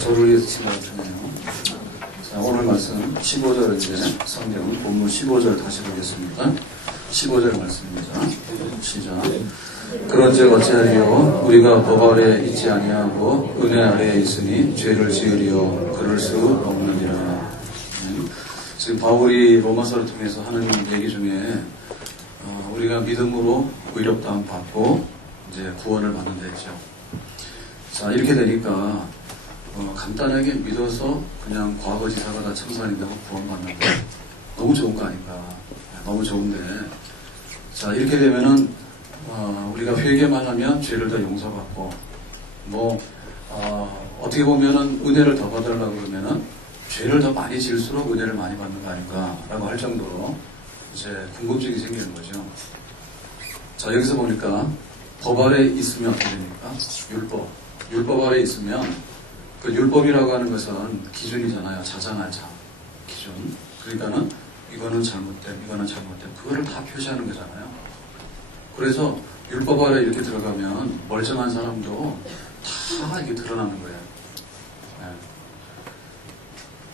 저를 위해서 지나가네요. 자, 오늘 말씀 15절 이제 성경 본문 15절 다시 보겠습니다. 15절 말씀입니다. 시작. 그런즉 어찌하리요? 우리가 법 아래 있지 아니하고 은혜 아래에 있으니 죄를 지으리요 그럴 수 없느니라. 지금 바울이 로마서를 통해서 하는 얘기 중에 우리가 믿음으로 의롭다함 받고 이제 구원을 받는다 했죠. 자, 이렇게 되니까 간단하게 믿어서 그냥 과거지사가 다 청산이 되고 구원받는데 너무 좋은 거 아닌가. 너무 좋은데, 자, 이렇게 되면은 우리가 회개만 하면 죄를 더 용서받고, 어떻게 보면은 은혜를 더 받으려고 그러면은 죄를 더 많이 지을수록 은혜를 많이 받는 거 아닌가라고 할 정도로 이제 궁금증이 생기는 거죠. 자, 여기서 보니까 법 아래 있으면 어떻게 됩니까? 율법 아래 있으면 그 율법이라고 하는 것은 기준이잖아요. 자장할 자 기준. 그러니까는 이거는 잘못됨, 이거는 잘못됨. 그거를 다 표시하는 거잖아요. 그래서 율법 아래 이렇게 들어가면 멀쩡한 사람도 다 이게 드러나는 거예요. 네.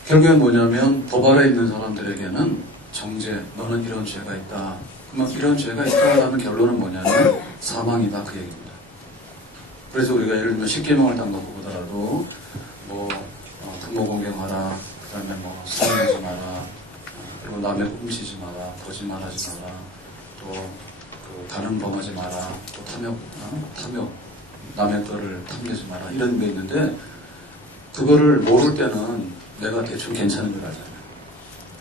결국엔 뭐냐면 법 아래 있는 사람들에게는 정죄, 너는 이런 죄가 있다. 그러면 이런 죄가 있다라는 결론은 뭐냐면 사망이다 그 얘기입니다. 그래서 우리가 예를 들면 십계명을 딱 놓고 보더라도 등모공경하라, 그 다음에 살인하지 마라, 그리고 남의 훔치지 마라, 거짓말하지 마라, 또 간음범하지 마라, 또 탐욕, 남의 거를 탐내지 마라 이런 게 있는데 그거를 모를 때는 내가 대충 괜찮은 줄 알잖아요.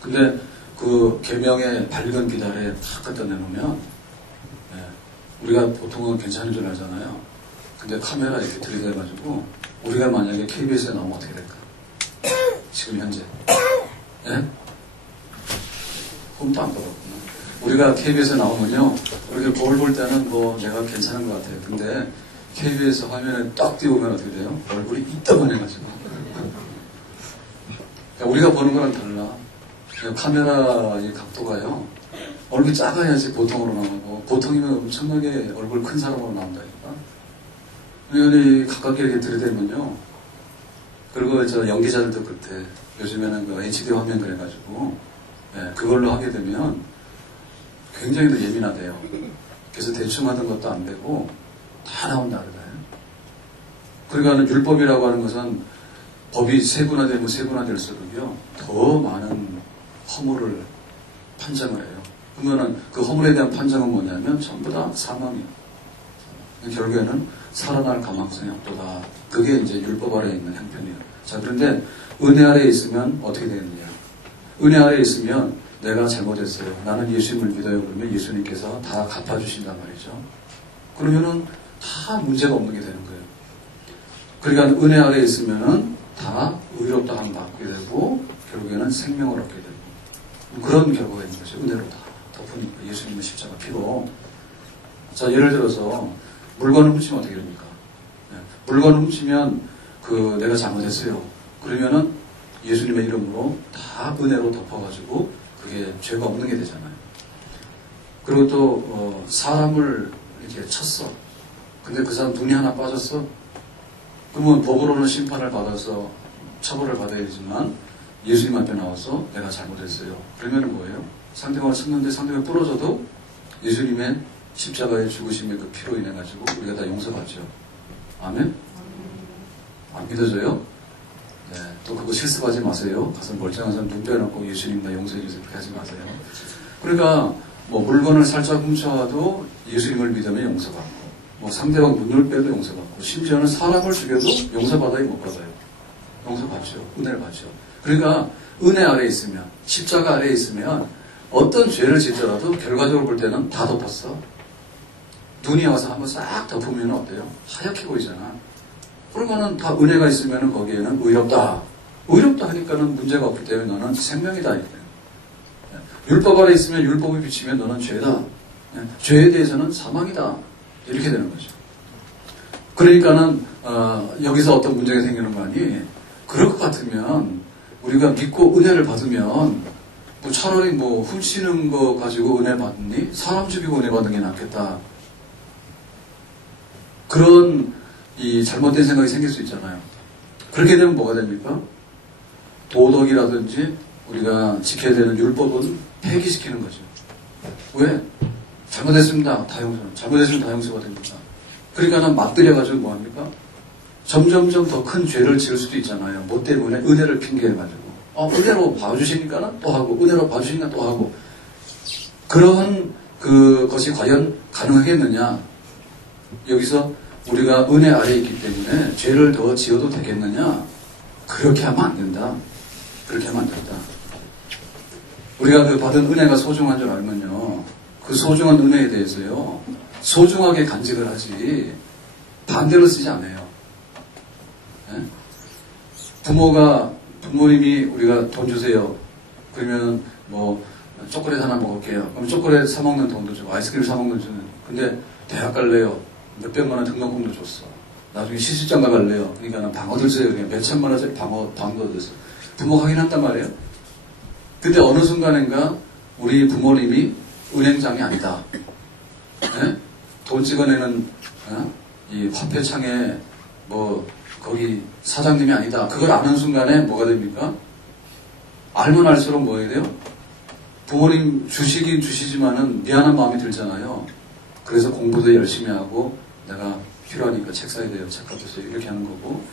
근데 그 계명의 밝은 빛 아래 탁 갖다 내놓으면 우리가 보통은 괜찮은 줄 알잖아요. 근데 카메라 이렇게 들이대가지고 우리가 만약에 KBS에 나오면 어떻게 될까? 지금 현재. 예? 홈도 안 받았구나. 우리가 KBS에 나오면요, 이렇게 거울 볼 때는 내가 괜찮은 것 같아요. 근데 KBS 화면에 딱 띄우면 어떻게 돼요? 얼굴이 이따만해가지고. 그러니까 우리가 보는 거랑 달라. 카메라의 각도가요, 얼굴이 작아야지 보통으로 나오고, 보통이면 엄청나게 얼굴 큰 사람으로 나온다니까. 우연히 가깝게 이렇게 들이대면요, 그리고 저 연기자들도 그때 요즘에는 그 HD 화면 그래가지고 그걸로 하게 되면 굉장히 더 예민하대요. 그래서 대충 하던 것도 안 되고 다 나온다 그래요. 그러니까 율법이라고 하는 것은 법이 세분화되면 세분화될수록요 더 많은 허물을 판정을 해요. 그러면은 그 허물에 대한 판정은 뭐냐면 전부 다 사망이에요. 결국에는 살아날 가망성이 없도다. 그게 이제 율법 아래에 있는 형편이에요. 자, 그런데 은혜 아래에 있으면 어떻게 되느냐? 은혜 아래에 있으면 내가 잘못했어요. 나는 예수님을 믿어요. 그러면 예수님께서 다 갚아주신단 말이죠. 그러면은 다 문제가 없는 게 되는 거예요. 그러니까 은혜 아래에 있으면은 다 의롭다함 받게 되고 결국에는 생명을 얻게 되고 그런 결과가 있는 거죠. 은혜로 다 덮으니까 예수님의 십자가 피로. 자, 예를 들어서 물건을 훔치면 어떻게 됩니까? 물건을 훔치면 내가 잘못했어요. 그러면은 예수님의 이름으로 다 은혜로 덮어가지고 그게 죄가 없는 게 되잖아요. 그리고 또 사람을 이렇게 쳤어. 근데 그 사람 눈이 하나 빠졌어. 그러면 법으로는 심판을 받아서 처벌을 받아야 되지만 예수님 앞에 나와서 내가 잘못했어요. 그러면은 뭐예요? 상대방을 쳤는데 상대방이 부러져도 예수님의 십자가의 죽으심의 그 피로 인해 가지고 우리가 다 용서받죠. 아멘? 안 믿어져요? 네, 또 그거 실습하지 마세요. 가서 멀쩡한 사람 눈 빼놓고 예수님 나 용서해 주세요. 그렇게 하지 마세요. 그러니까 물건을 살짝 훔쳐와도 예수님을 믿으면 용서받고, 상대방 눈을 빼도 용서받고, 심지어는 사람을 죽여도 용서받아요, 못 받아요? 용서받죠. 은혜를 받죠. 그러니까 은혜 아래에 있으면, 십자가 아래에 있으면 어떤 죄를 짓더라도 결과적으로 볼 때는 다 덮었어. 눈이 와서 한번 싹 덮으면 어때요? 하얗게 보이잖아. 그러면은 다 은혜가 있으면은 거기에는 의롭다. 의롭다 하니까는 문제가 없기 때문에 너는 생명이다. 율법 아래 있으면 율법이 비치면 너는 죄다. 죄에 대해서는 사망이다. 이렇게 되는 거죠. 그러니까는 여기서 어떤 문제가 생기는 거 아니? 그럴 것 같으면 우리가 믿고 은혜를 받으면 차라리 훔치는 거 가지고 은혜 받니? 사람 죽이고 은혜 받는 게 낫겠다. 그런 이 잘못된 생각이 생길 수 있잖아요. 그렇게 되면 뭐가 됩니까? 도덕이라든지 우리가 지켜야 되는 율법은 폐기시키는 거죠. 왜? 잘못했습니다. 다 용서. 잘못했으면 다 용서가 됩니다. 그러니까는 맞들여가지고 뭐합니까? 점점점 더 큰 죄를 지을 수도 있잖아요. 뭐 때문에? 은혜를 핑계해가지고. 은혜로 봐주시니까는 또 하고, 은혜로 봐주시니까 또 하고. 그러한 그것이 과연 가능하겠느냐? 여기서 우리가 은혜 아래에 있기 때문에 죄를 더 지어도 되겠느냐? 그렇게 하면 안 된다. 그렇게 하면 안 된다. 우리가 그 받은 은혜가 소중한 줄 알면요. 그 소중한 은혜에 대해서요. 소중하게 간직을 하지 반대로 쓰지 않아요. 네? 부모님이 우리가 돈 주세요. 그러면 뭐 초콜릿 하나 먹을게요. 그럼 초콜릿 사 먹는 돈도 주고 아이스크림 사 먹는 주는. 근데 대학 갈래요. 몇백만 원 등록금도 줬어. 나중에 시술장가 갈래요. 그러니까 방어들 써요. 그냥 몇천만 원짜리 방어도 줬어. 부모가 하긴 한단 말이에요. 근데 어느 순간인가 우리 부모님이 은행장이 아니다. 네? 돈 찍어내는 이 화폐창에 뭐 거기 사장님이 아니다. 그걸 아는 순간에 뭐가 됩니까? 알면 알수록 뭐 해야 돼요? 부모님 주시긴 주시지만은 미안한 마음이 들잖아요. 그래서 공부도 열심히 하고 내가 필요하니까 책 사야 돼요. 책 값도 써요. 이렇게 하는 거고.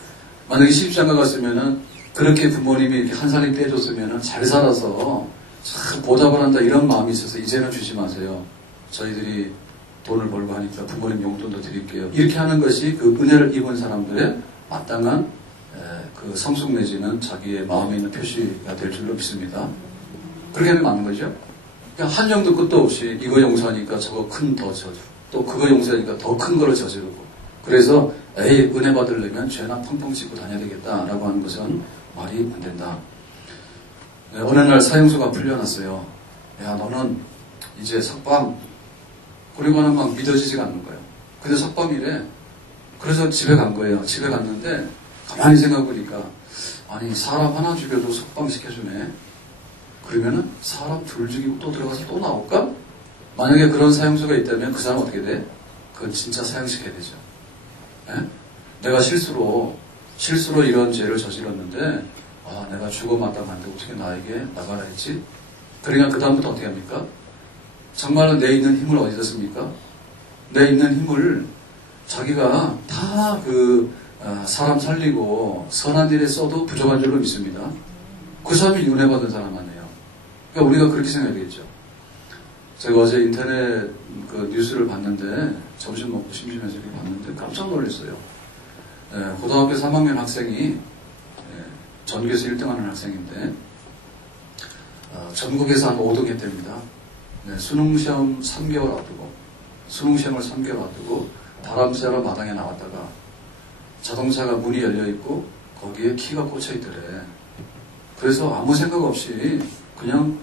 만약에 시집장가 갔으면은 그렇게 부모님이 이렇게 한 살이 빼줬으면은 잘 살아서 참 보답을 한다 이런 마음이 있어서 이제는 주지 마세요. 저희들이 돈을 벌고 하니까 부모님 용돈도 드릴게요. 이렇게 하는 것이 그 은혜를 입은 사람들의 마땅한 그 성숙 내지는 자기의 마음에 있는 표시가 될 줄로 믿습니다. 그렇게 하면 맞는 거죠. 그러니까 한정도 끝도 없이 이거 용서하니까 저거 큰 더 저주고 또 그거 용서하니까 더 큰 거를 저지르고 그래서 에이 은혜 받으려면 죄나 펑펑 씻고 다녀야 되겠다라고 하는 것은 말이 안 된다. 어느 날 사형수가 풀려났어요. 야 너는 이제 석방 그리고는 막 믿어지지가 않는 거예요. 근데 석방이래. 그래서 집에 간 거예요. 집에 갔는데 가만히 생각해보니까 아니 사람 하나 죽여도 석방시켜주네. 그러면은 사람 둘 죽이고 또 들어가서 또 나올까? 만약에 그런 사형수가 있다면 그 사람 어떻게 돼? 그건 진짜 사형시켜야 되죠. 에? 내가 실수로 이런 죄를 저질렀는데 내가 죽어 마땅한데 어떻게 나에게 나가라 했지? 그러니까 그 다음부터 어떻게 합니까? 정말로 내 있는 힘을 어디다 씁니까? 내 있는 힘을 자기가 다 사람 살리고 선한 일에 써도 부족한 줄로 믿습니다. 그 사람이 은혜 받은 사람 아니에요. 그러니까 우리가 그렇게 생각해야겠죠. 제가 어제 인터넷 그 뉴스를 봤는데 점심 먹고 심심해서 이렇게 봤는데 깜짝 놀랐어요. 고등학교 3학년 학생이 전교에서 1등하는 학생인데 전국에서 한 5등 했답니다. 수능시험 3개월 앞두고 수능시험을 3개월 앞두고 바람 쐬러 마당에 나왔다가 자동차가 문이 열려있고 거기에 키가 꽂혀있더래. 그래서 아무 생각 없이 그냥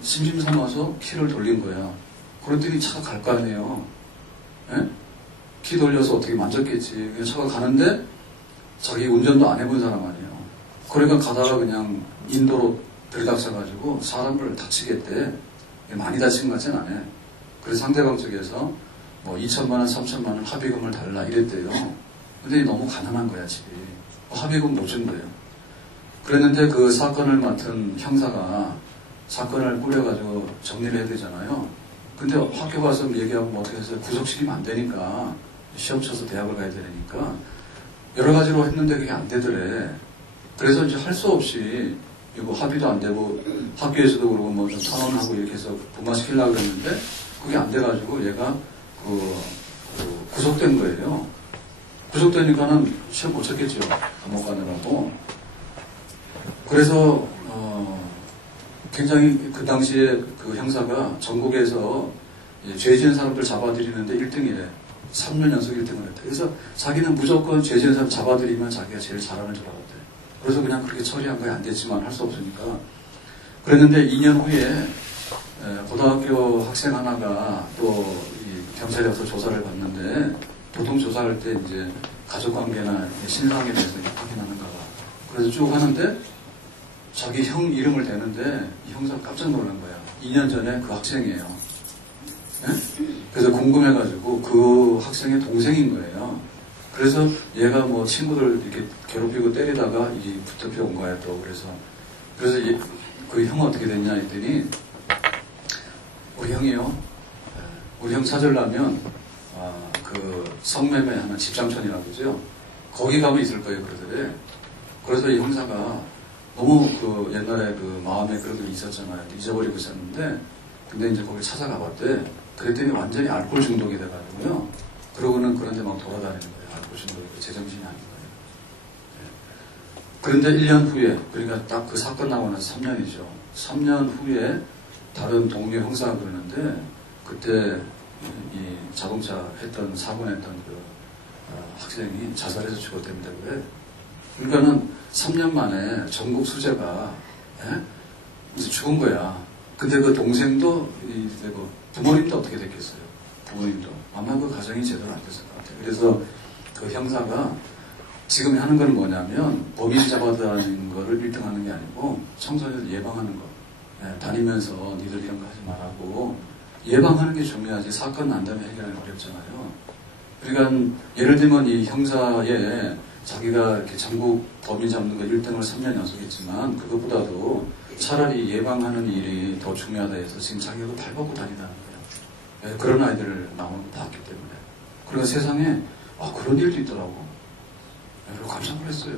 심심삼아서 키를 돌린 거야. 그랬더니 차가 갈 거 아니에요. 예? 키 돌려서 어떻게 만졌겠지. 그냥 차가 가는데 자기 운전도 안 해본 사람 아니에요. 그러니까 가다가 그냥 인도로 들이닥쳐가지고 사람을 다치게 했대. 많이 다친 것 같진 않아요. 그래서 상대방 쪽에서 뭐 2천만 원, 3천만 원 합의금을 달라 이랬대요. 근데 너무 가난한 거야, 집이. 합의금 못 준 거예요. 그랬는데 그 사건을 맡은 형사가 사건을 꾸려가지고 정리를 해야 되잖아요. 근데 학교 가서 얘기하고 뭐 어떻게 해서 구속시키면 안 되니까 시험 쳐서 대학을 가야 되니까 여러 가지로 했는데 그게 안 되더래. 그래서 이제 할 수 없이 이거 합의도 안 되고 학교에서도 그러고 뭐 좀 탄원하고 이렇게 해서 분마시키려고 그랬는데 그게 안 돼가지고 얘가 구속된 거예요. 구속되니까는 시험 못 쳤겠죠. 감옥 가느라고. 그래서 굉장히 그 당시에 그 형사가 전국에서 죄 지은 사람들 잡아들이는데 1등이래. 3년 연속 1등을 했대. 그래서 자기는 무조건 죄 지은 사람 잡아들이면 자기가 제일 잘하는 줄 알았대. 그래서 그냥 그렇게 처리한 거야. 안 됐지만 할 수 없으니까. 그랬는데 2년 후에 고등학교 학생 하나가 또 경찰에 와서 조사를 받는데 보통 조사할 때 이제 가족관계나 신상에 대해서 확인하는가 봐. 그래서 쭉 하는데 자기 형 이름을 대는데 이 형사가 깜짝 놀란 거야. 2년 전에 그 학생이에요. 네? 그래서 궁금해가지고 그 학생의 동생인 거예요. 그래서 얘가 뭐 친구들 이렇게 괴롭히고 때리다가 이 붙잡혀 온 거야 또. 그래서 그 형은 어떻게 됐냐 했더니 우리 형이요. 우리 형 찾으려면 그 성매매 하는 집장촌이라고 그러죠. 거기 가면 있을 거예요 그러더래. 그래서 이 형사가 너무 그 옛날에 그 마음에 그런 게 있었잖아요. 잊어버리고 있었는데 근데 이제 거기 찾아가 봤대. 그랬더니 완전히 알코올 중독이 돼가지고요. 그러고는 그런 데 막 돌아다니는 거예요. 알코올 중독이 제정신이 아닌 거예요. 그런데 1년 후에, 그러니까 딱 그 사건 나고 나서 3년이죠. 3년 후에 다른 동료 형사가 그러는데 그때 이 자동차 했던 사고 냈던 그 학생이 자살해서 죽었답니다. 그래. 그러니까는 3년 만에 전국 수재가 이제 죽은 거야. 근데 그 동생도 이제 그 부모님도 어떻게 됐겠어요? 부모님도 아마 그 가정이 제대로 안 됐을 것 같아요. 그래서 그 형사가 지금 하는 건 뭐냐면 범인 잡아다니는 거를 1등 하는 게 아니고 청소년들 예방하는 거. 다니면서 니들 이런 거 하지 말라고 예방하는 게 중요하지 사건 난 다음에 해결하기 어렵잖아요. 그러니까 예를 들면 이 형사에 자기가 이렇게 전국 범인 잡는 거 1등을 3년 연속했지만 그것보다도 차라리 예방하는 일이 더 중요하다 해서 지금 자기가 발 벗고 다닌다는 거예요. 그런 아이들을 나오는 거 봤기 때문에. 그러니까 세상에 그런 일도 있더라고. 여러분 깜짝 놀랐어요.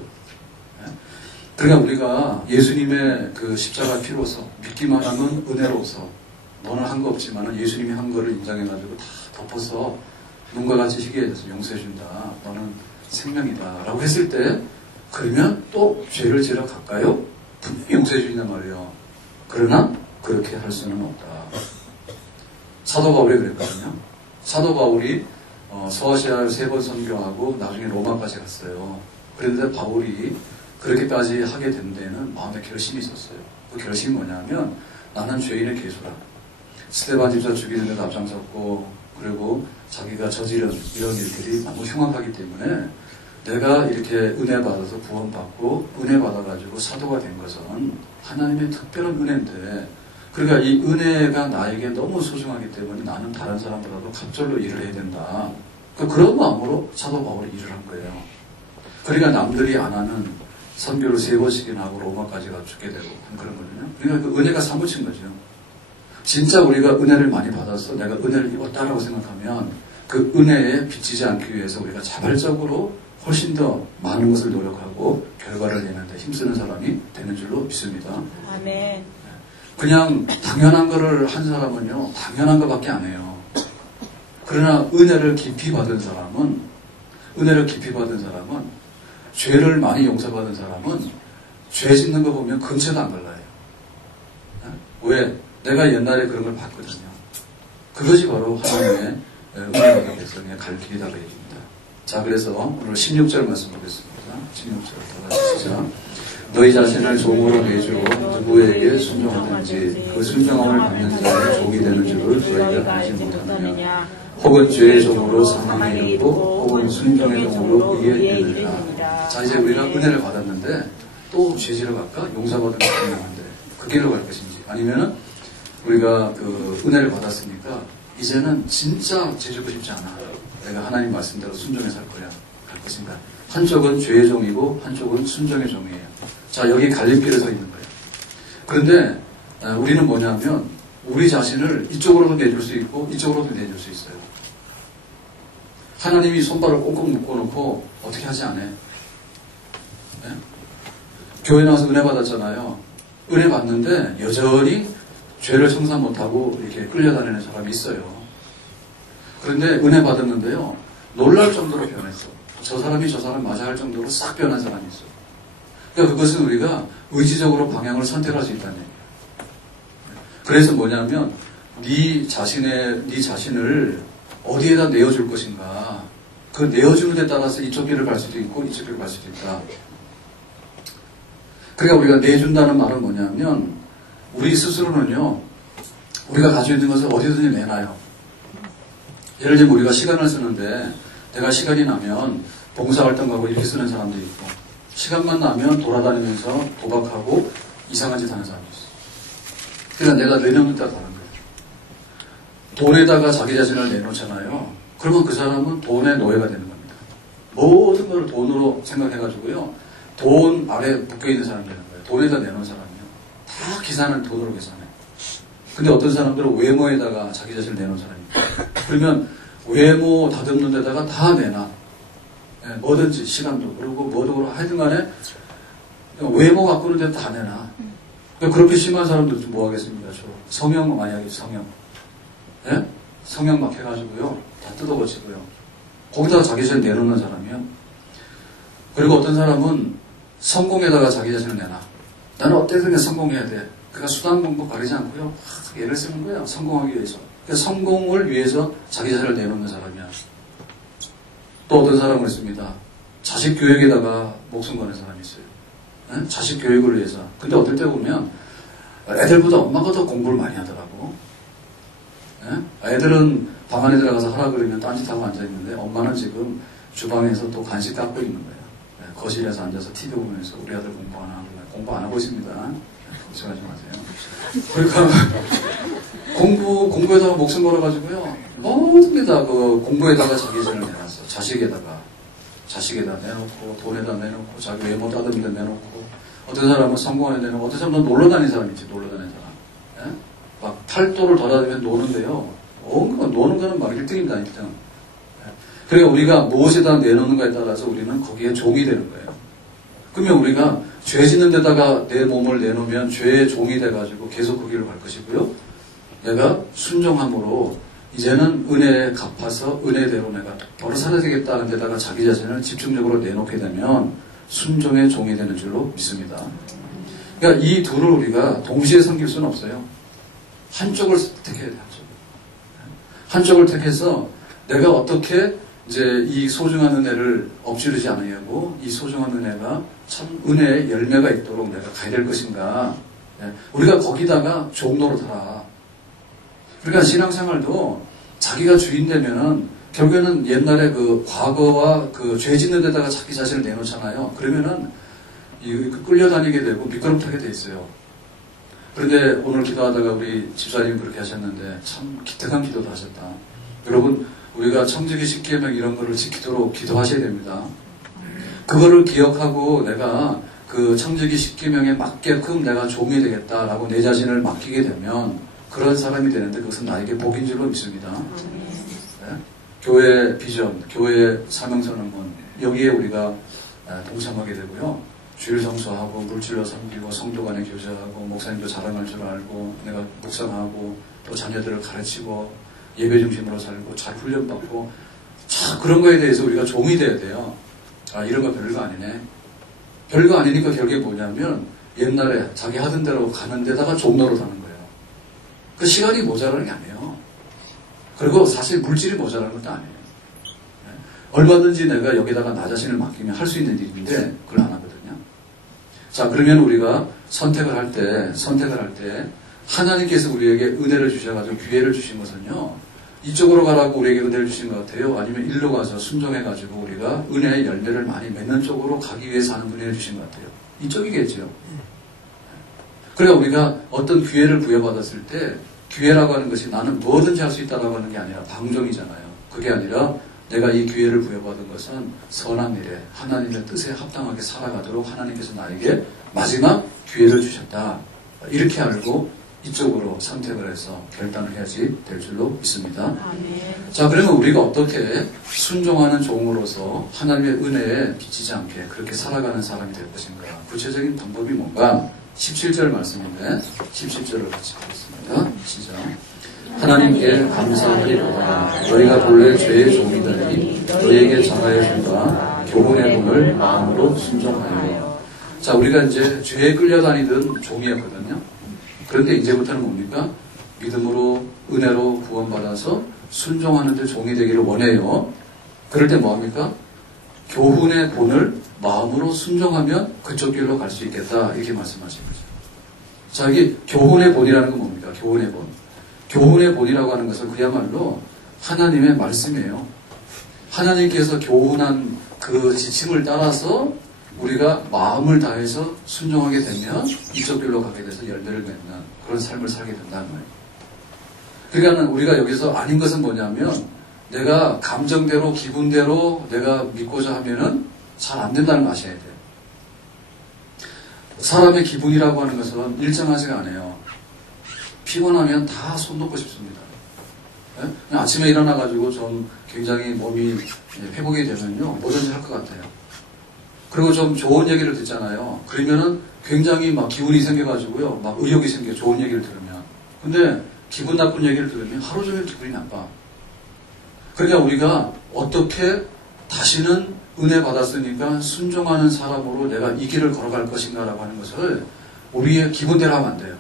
그러니까 우리가 예수님의 그 십자가 피로서 믿기만 하면 은혜로서 너는 한 거 없지만 예수님이 한 거를 인정해가지고 다 덮어서 눈과 같이 희게 해서 용서해준다. 너는 생명이다. 라고 했을 때 그러면 또 죄를 지러 갈까요? 분명히 용서해준단 말이에요. 그러나 그렇게 할 수는 없다. 사도 바울이 그랬거든요. 사도 바울이 서아시아를 3번 선교하고 나중에 로마까지 갔어요. 그런데 바울이 그렇게까지 하게 된 데는 마음에 결심이 있었어요. 그 결심이 뭐냐면 나는 죄인의 괴수라. 스데반 집사 죽이는 데도 앞장섰고 그리고 자기가 저지른 이런 일들이 너무 흉악하기 때문에 내가 이렇게 은혜 받아서 구원받고 은혜 받아가지고 사도가 된 것은 하나님의 특별한 은혜인데 그러니까 이 은혜가 나에게 너무 소중하기 때문에 나는 다른 사람보다도 갑절로 일을 해야 된다. 그런 마음으로 사도 바울이 일을 한 거예요. 그러니까 남들이 안 하는 선교를 3번씩이나 하고 로마까지 가 죽게 되고 그런 거거든요. 그러니까 그 은혜가 사무친 거죠. 진짜 우리가 은혜를 많이 받아서 내가 은혜를 입었다라고 생각하면 그 은혜에 비치지 않기 위해서 우리가 자발적으로 훨씬 더 많은 것을 노력하고 결과를 내는데 힘쓰는 사람이 되는 줄로 믿습니다. 아멘. 그냥 당연한 거를 한 사람은요, 당연한 것밖에 안 해요. 그러나 은혜를 깊이 받은 사람은 죄를 많이 용서받은 사람은 죄 짓는 거 보면 근처도 안 갈라요. 왜? 내가 옛날에 그런 걸 봤거든요. 그것이 바로 하나님의 은혜가 백성의 갈 길이다 그 얘기입니다. 자, 그래서 오늘 16절 말씀 보겠습니다. 16절 다 같이 시작. 너희 자신을 종으로 내주로 누구에게 순종하든지 그 순종함을 받는 자의 종이 되는 줄을 너희가 알지 못하느냐. 혹은 죄의 종으로 사망에 이르고 혹은 순종의 종으로 의에 이르느니라. 자, 이제 우리가 은혜를 받았는데 또 죄지러 갈까? 용서받은 게 분명한데 그 길로 갈 것인지 아니면은 우리가 그 은혜를 받았으니까 이제는 진짜 죄지고 싶지 않아. 내가 하나님 말씀대로 순종해서 살 거야. 갈 것인가? 한쪽은 죄의 종이고 한쪽은 순종의 종이에요. 자, 여기 갈림길에 서 있는 거예요. 그런데 우리는 뭐냐면 우리 자신을 이쪽으로도 내줄 수 있고 이쪽으로도 내줄 수 있어요. 하나님이 손발을 꽁꽁 묶어놓고 어떻게 하지 않아요? 네? 교회 나와서 은혜 받았잖아요. 은혜 받는데 여전히 죄를 청산 못하고 이렇게 끌려다니는 사람이 있어요. 그런데 은혜 받았는데요. 놀랄 정도로 변했어. 저 사람이 저 사람 맞아 할 정도로 싹 변한 사람이 있어. 그러니까 그것은 우리가 의지적으로 방향을 선택할 수 있다는 얘기예요. 그래서 뭐냐면 네 자신을 어디에다 내어줄 것인가. 그 내어주는 데 따라서 이쪽 길을 갈 수도 있고 이쪽 길을 갈 수도 있다. 그러니까 우리가 내준다는 말은 뭐냐면 우리 스스로는요. 우리가 가지고 있는 것을 어디든지 내놔요. 예를 들면 우리가 시간을 쓰는데 내가 시간이 나면 봉사활동하고 이렇게 쓰는 사람도 있고 시간만 나면 돌아다니면서 도박하고 이상한 짓 하는 사람도 있어. 그러니까 내가 내놓는 따라 다른 거예요. 돈에다가 자기 자신을 내놓잖아요. 그러면 그 사람은 돈의 노예가 되는 겁니다. 모든 걸 돈으로 생각해가지고요. 돈 아래 묶여있는 사람이 되는 거예요. 돈에다 내놓은 사람이요. 다 계산을 돈으로 계산해. 근데 어떤 사람들은 외모에다가 자기 자신을 내놓은 사람입니다. 그러면 외모 다듬는 데다가 다 내놔. 예, 뭐든지 시간도 그러고 뭐도 그러고 하여튼 간에 외모 가꾸는 데다 다 내놔. 그러니까 그렇게 심한 사람들 좀 뭐 하겠습니까? 성형 많이 하겠죠. 성형. 예? 성형 막 해가지고요. 다 뜯어고치고요. 거기다가 자기 자신을 내놓는 사람이요. 그리고 어떤 사람은 성공에다가 자기 자신을 내놔. 나는 어떻게든 성공해야 돼. 그러니까 수단 방법 가리지 않고요. 애를 쓰는 거예요. 성공하기 위해서. 그러니까 성공을 위해서 자기 자신을 내놓는 사람이야. 또 어떤 사람은 있습니다. 자식 교육에다가 목숨 거는 사람이 있어요. 네? 자식 교육을 위해서. 근데 어떨 때 보면 애들보다 엄마가 더 공부를 많이 하더라고. 네? 애들은 방 안에 들어가서 하라 그러면 딴짓하고 앉아있는데 엄마는 지금 주방에서 또 간식 깎고 있는 거예요. 네? 거실에서 앉아서 TV 보면서 우리 아들 공부 안 하는 거예요. 공부 안 하고 있습니다. 걱정하지 마세요. 그러니까 공부에다가 목숨 걸어가지고요. 모든 게 다 그 공부에다가 자기 자신을 내놨어. 자식에다 내놓고, 돈에다 내놓고, 자기 외모 다듬는 데 내놓고, 어떤 사람은 성공에 내놓고, 어떤 사람은 놀러 다니는 사람이 있지, 놀러 다니는 사람. 예? 막 팔도를 돌아다니면 노는데요. 노는 거는 막 1등입니다, 1등. 예? 그러니까 우리가 무엇에다 내놓는가에 따라서 우리는 거기에 종이 되는 거예요. 그러면 우리가 죄 짓는 데다가 내 몸을 내놓으면 죄의 종이 돼가지고 계속 그 길을 갈 것이고요. 내가 순종함으로 이제는 은혜에 갚아서 은혜대로 내가 바로 살아야 되겠다는 데다가 자기 자신을 집중적으로 내놓게 되면 순종의 종이 되는 줄로 믿습니다. 그러니까 이 둘을 우리가 동시에 섬길 수는 없어요. 한쪽을 택해야 돼요. 한쪽을 택해서 내가 어떻게 이제 이 소중한 은혜를 엎지르지 않으려고 이 소중한 은혜가 참 은혜의 열매가 있도록 내가 가야 될 것인가. 우리가 거기다가 종로를 달아. 그러니까 신앙생활도 자기가 주인 되면은 결국에는 옛날에 그 과거와 그 죄 짓는 데다가 자기 자신을 내놓잖아요. 그러면은 끌려다니게 되고 미끄럼타게 돼 있어요. 그런데 오늘 기도하다가 우리 집사님이 그렇게 하셨는데 참 기특한 기도도 하셨다. 여러분 우리가 청지기 10계명 이런 거를 지키도록 기도하셔야 됩니다. 그거를 기억하고 내가 그 청지기 10계명에 맞게끔 내가 종이 되겠다라고 내 자신을 맡기게 되면 그런 사람이 되는데 그것은 나에게 복인 줄로 믿습니다. 네? 교회 비전, 교회 사명선언문 여기에 우리가 동참하게 되고요. 주일 성수하고 물질로 섬기고 성도 간에 교제하고 목사님도 자랑할 줄 알고 내가 묵상하고 또 자녀들을 가르치고 예배 중심으로 살고 잘 훈련받고 자 그런 거에 대해서 우리가 종이 돼야 돼요. 아 이런 거 별거 아니네. 별거 아니니까 결국에 뭐냐면 옛날에 자기 하던 대로 가는 데다가 종로로 가는 거예요. 그 시간이 모자라는 게 아니에요. 그리고 사실 물질이 모자라는 것도 아니에요. 얼마든지 내가 여기다가 나 자신을 맡기면 할 수 있는 일인데 그걸 안 하거든요. 자 그러면 우리가 선택을 할 때 하나님께서 우리에게 은혜를 주셔가지고 기회를 주신 것은요. 이쪽으로 가라고 우리에게 은혜를 주신 것 같아요. 아니면 일로 가서 순종해가지고 우리가 은혜의 열매를 많이 맺는 쪽으로 가기 위해서 하는 은혜를 주신 것 같아요. 이쪽이겠죠. 그러니까 우리가 어떤 기회를 부여받았을 때 기회라고 하는 것이 나는 뭐든지 할 수 있다라고 하는 게 아니라 방종이잖아요. 그게 아니라 내가 이 기회를 부여받은 것은 선한 일에 하나님의 뜻에 합당하게 살아가도록 하나님께서 나에게 마지막 기회를 주셨다. 이렇게 알고 이쪽으로 선택을 해서 결단을 해야지 될 줄로 믿습니다. 아멘. 자, 그러면 우리가 어떻게 순종하는 종으로서 하나님의 은혜에 비치지 않게 그렇게 살아가는 사람이 될 것인가? 구체적인 방법이 뭔가? 17절 말씀인데 17절을 같이 보겠습니다. 시작. 하나님께 감사하리로다. 너희가 본래 죄의 종이더니 너희에게 전하여 준바 교훈의 본을 마음으로 순종하여. 자, 우리가 이제 죄에 끌려다니던 종이었거든요. 그런데 이제부터는 뭡니까? 믿음으로 은혜로 구원받아서 순종하는 데 종이 되기를 원해요. 그럴 때 뭐합니까? 교훈의 본을 마음으로 순종하면 그쪽 길로 갈 수 있겠다 이렇게 말씀하신 거죠. 자, 이게 교훈의 본이라는 건 뭡니까? 교훈의 본. 교훈의 본이라고 하는 것은 그야말로 하나님의 말씀이에요. 하나님께서 교훈한 그 지침을 따라서 우리가 마음을 다해서 순종하게 되면 이쪽 길로 가게 돼서 열매를 맺는 그런 삶을 살게 된다는 거예요. 그러니까 우리가 여기서 아닌 것은 뭐냐면 내가 감정대로, 기분대로 내가 믿고자 하면은 잘 안 된다는 거 아셔야 돼요. 사람의 기분이라고 하는 것은 일정하지가 않아요. 피곤하면 다 손 놓고 싶습니다. 네? 그냥 아침에 일어나가지고 좀 굉장히 몸이 회복이 되면요, 뭐든지 할 것 같아요. 그리고 좀 좋은 얘기를 듣잖아요. 그러면은 굉장히 막 기운이 생겨가지고요, 막 의욕이 생겨, 좋은 얘기를 들으면. 근데 기분 나쁜 얘기를 들으면 하루 종일 기분이 나빠. 그러니까 우리가 어떻게 다시는 은혜 받았으니까 순종하는 사람으로 내가 이 길을 걸어갈 것인가라고 하는 것을 우리의 기분대로 하면 안 돼요.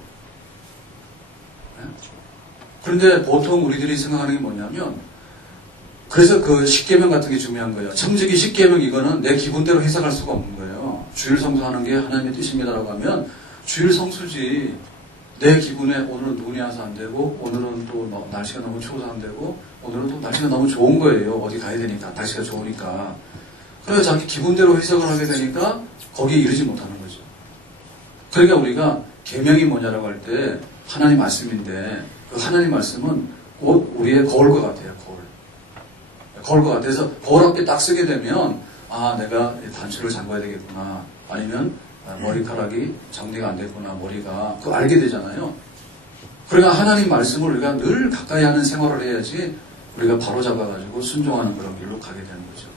그런데 보통 우리들이 생각하는 게 뭐냐면, 그래서 그 십계명 같은 게 중요한 거예요. 청지기 십계명 이거는 내 기분대로 해석할 수가 없는 거예요. 주일 성수하는 게 하나님의 뜻입니다라고 하면 주일 성수지, 내 기분에 오늘은 눈이 와서 안 되고, 오늘은 또 날씨가 너무 추워서 안 되고, 오늘은 또 날씨가 너무 좋은 거예요. 어디 가야 되니까, 날씨가 좋으니까. 그래서 자기 기분대로 해석을 하게 되니까 거기에 이르지 못하는 거죠. 그러니까 우리가 계명이 뭐냐라고 할 때 하나님 말씀인데, 그 하나님 말씀은 곧 우리의 거울과 같아요. 거울과 같아서 거울 앞에 딱 쓰게 되면, 아, 내가 단추를 잠궈야 되겠구나, 아니면 머리카락이 정리가 안 됐구나, 머리가, 그거 알게 되잖아요. 그러니까 하나님 말씀을 우리가 늘 가까이 하는 생활을 해야지 우리가 바로 잡아가지고 순종하는 그런 길로 가게 되는 거죠.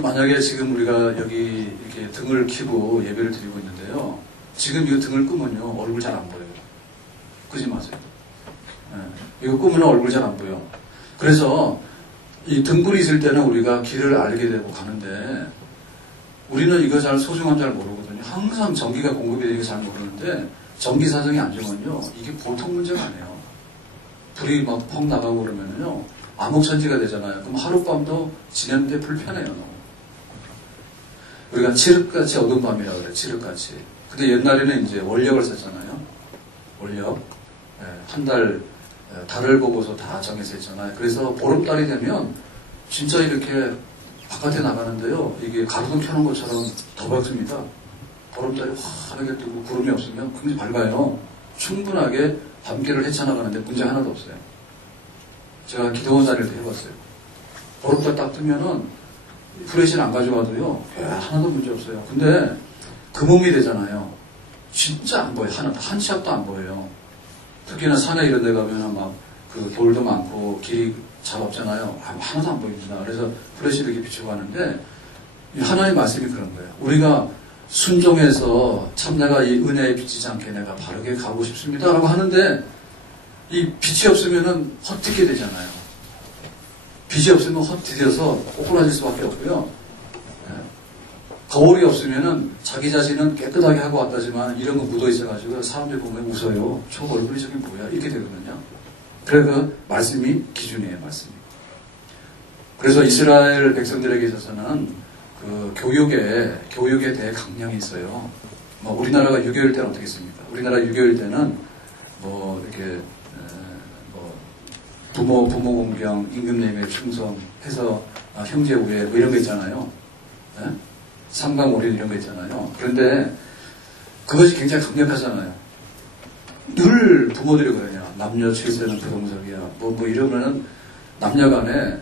만약에 지금 우리가 여기 이렇게 등을 켜고 예배를 드리고 있는데요, 지금 이 등을 끄면요, 얼굴 잘 안 보여요. 끄지 마세요. 이거 끄면 얼굴 잘 안 보여. 그래서 이 등불이 있을 때는 우리가 길을 알게 되고 가는데, 우리는 이거 잘 소중함 잘 모르거든요. 항상 전기가 공급이 되는 게 잘 모르는데, 전기 사정이 안 좋으면요, 이게 보통 문제가 아니에요. 불이 막 펑 나가고 그러면요, 암흑천지가 되잖아요. 그럼 하룻밤도 지내는데 불편해요, 너무. 우리가 칠흑같이 어두운 밤이라고 그래요, 칠흑같이. 근데 옛날에는 이제 원력을 썼잖아요. 원력. 한 달, 달을 보고서 다 정해서 했잖아요. 그래서 보름달이 되면 진짜 이렇게 바깥에 나가는데요, 이게 가로등 켜놓은 것처럼 더 밝습니다. 보름달이 환하게 뜨고 구름이 없으면 굉장히 밝아요. 충분하게 밤길을 헤쳐나가는데 문제 하나도 없어요. 제가 기도원 다닐 때 해봤어요. 보름달 딱 뜨면은 프레시를 안 가져가도요, 하나도 문제 없어요. 근데 금음이 되잖아요. 진짜 안 보여요. 한 치 앞도 안 보여요. 특히나 산에 이런 데 가면은 막 그 돌도 많고 길이 잘 없잖아요. 하나도 안 보입니다. 그래서 프레시를 이렇게 비추고 하는데, 하나의 말씀이 그런 거예요. 우리가 순종해서 참 내가 이 은혜에 비치지 않게 내가 바르게 가고 싶습니다 라고 하는데, 이 빛이 없으면은 헛디게 되잖아요. 빛이 없으면 헛디뎌서 꼬꾸라질 수밖에 없고요. 거울이 없으면은 자기 자신은 깨끗하게 하고 왔다지만 이런 거 묻어 있어가지고 사람들이 보면 웃어요. 저 얼굴이 저게 뭐야? 이렇게 되거든요. 그래서 그 말씀이 기준이에요, 말씀이. 그래서 이스라엘 백성들에게 있어서는 그 교육에 대해 강령이 있어요. 뭐 우리나라가 6.25일 때는 어떻게 했습니까? 우리나라 6.25일 때는 뭐 이렇게 부모 공경, 임금님에 충성해서 형제 우애 뭐 이런 거 있잖아요. 삼강오륜 이런 거 있잖아요. 그런데 그것이 굉장히 강력하잖아요. 늘 부모들이 그러냐, 남녀 칠세는 부동석이야, 뭐 이러면은 남녀 간에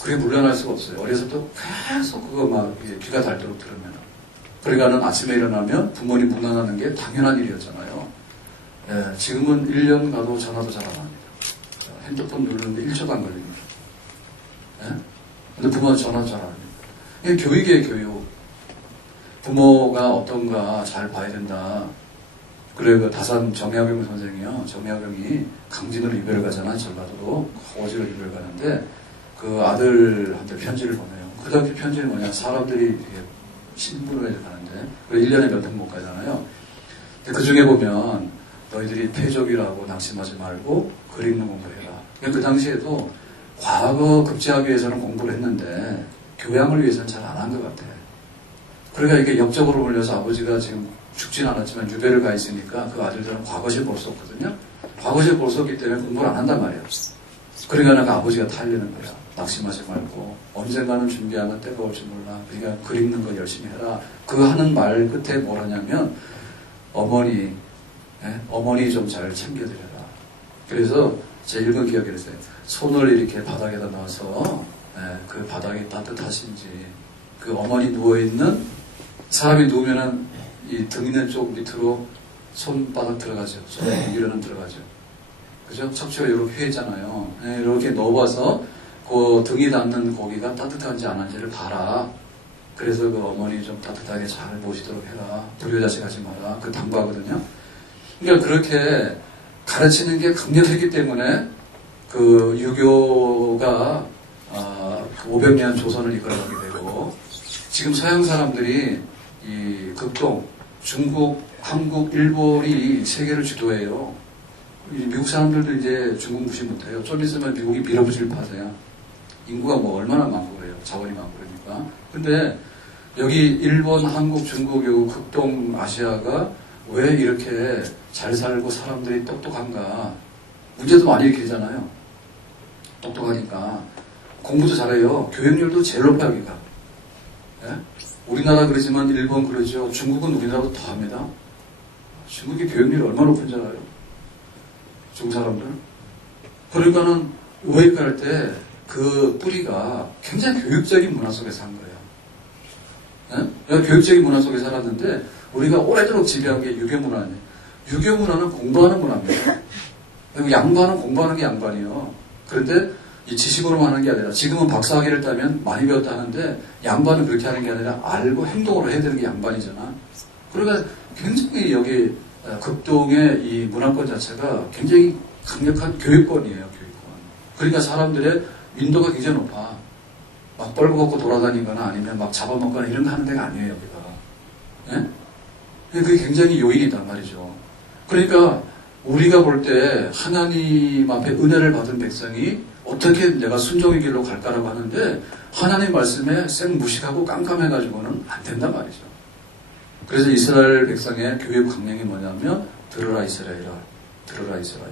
그게 물러날 수가 없어요. 어려서 또 계속 그거 막 귀가 닳도록 들으면. 그러니까는 아침에 일어나면 부모님 문안하는 게 당연한 일이었잖아요. 지금은 1년 가도 전화도 잘 안 합니다. 핸드폰 누르는데 1초도 안 걸립니다. 근데 부모는 전화도 잘 안 합니다. 이게 교육이에요, 교육. 부모가 어떤가 잘 봐야 된다. 그래, 그 다산 정약용 선생이요. 정약용이 강진으로 이별을 가잖아요. 전라도로. 거지로 이별을 가는데, 그 아들한테 편지를 보내요. 그 편지는 뭐냐. 사람들이 신부로 해서 가는데, 1년에 몇 번 못 가잖아요. 근데 그 중에 보면, 너희들이 패족이라고 낙심하지 말고, 글 읽는 공부해라. 그 당시에도 과거 급제하기 위해서는 공부를 했는데, 교양을 위해서는 잘 안 한 것 같아. 그러니까 이게 역적으로 몰려서 아버지가 지금 죽진 않았지만 유배를 가 있으니까 그 아들들은 과거시에 볼 수 없거든요. 과거시에 볼 수 없기 때문에 공부를 안 한단 말이에요. 그러니까 그 아버지가 탈리는 거야. 낙심하지 말고 언젠가는 준비하면 때가 올지 몰라. 그러니까 글 읽는 거 열심히 해라. 그 하는 말 끝에 뭘 하냐면 어머니 좀 잘 챙겨드려라. 그래서 제 1번 기억이 있어요. 손을 이렇게 바닥에다 놔서 그 바닥이 따뜻하신지 그 어머니 누워있는 사람이 누우면은 이 등 있는 쪽 밑으로 손바닥 들어가죠. 손 위로는 들어가죠. 그죠? 척추가 이렇게 휘어있잖아요. 이렇게 넣어봐서 그 등이 닿는 고기가 따뜻한지 안 한지를 봐라. 그래서 그 어머니 좀 따뜻하게 잘 모시도록 해라. 불효자식하지 마라. 그 당부하거든요. 그러니까 그렇게 가르치는 게 강력했기 때문에 그 유교가 500년 조선을 이끌어가게 되고 지금 서양 사람들이 이 극동, 중국, 한국, 일본이 세계를 주도해요. 미국 사람들도 이제 중국 무시 못해요. 좀 있으면 미국이 밀어붙일 파세요. 인구가 뭐 얼마나 많고 그래요. 자원이 많고 그러니까. 근데 여기 일본, 한국, 중국, 요 극동 아시아가 왜 이렇게 잘 살고 사람들이 똑똑한가? 문제도 많이 일으키잖아요. 똑똑하니까. 공부도 잘해요. 교육률도 제일 높아요, 여기가. 예? 우리나라 그러지만 일본 그러죠. 중국은 우리나라보다 더 합니다. 중국의 교육률이 얼마나 높은지 알아요? 중국 사람들. 그러니까는 의회를 할 때 그 뿌리가 굉장히 교육적인 문화 속에 산 거예요. 예? 교육적인 문화 속에 살았는데 우리가 오래도록 지배한 게 유교 문화네. 유교 문화는 공부하는 문화입니다. 그리고 양반은 공부하는 게 양반이에요. 그런데 이 지식으로만 하는 게 아니라 지금은 박사학위를 따면 많이 배웠다 하는데 양반은 그렇게 하는 게 아니라 알고 행동으로 해야 되는 게 양반이잖아. 그러니까 굉장히 여기 극동의 이 문화권 자체가 굉장히 강력한 교육권이에요. 교육권. 그러니까 사람들의 민도가 굉장히 높아. 막 뻘거벗고 돌아다니거나 아니면 막 잡아먹거나 이런 거 하는 데가 아니에요. 여기가. 예? 그게 굉장히 요인이단 말이죠. 그러니까 우리가 볼 때 하나님 앞에 은혜를 받은 백성이 어떻게 내가 순종의 길로 갈까라고 하는데 하나님 말씀에 쌩 무식하고 깜깜해가지고는 안 된단 말이죠. 그래서 이스라엘 백성의 교육 강령이 뭐냐면 들으라 이스라엘아, 들으라 이스라엘아,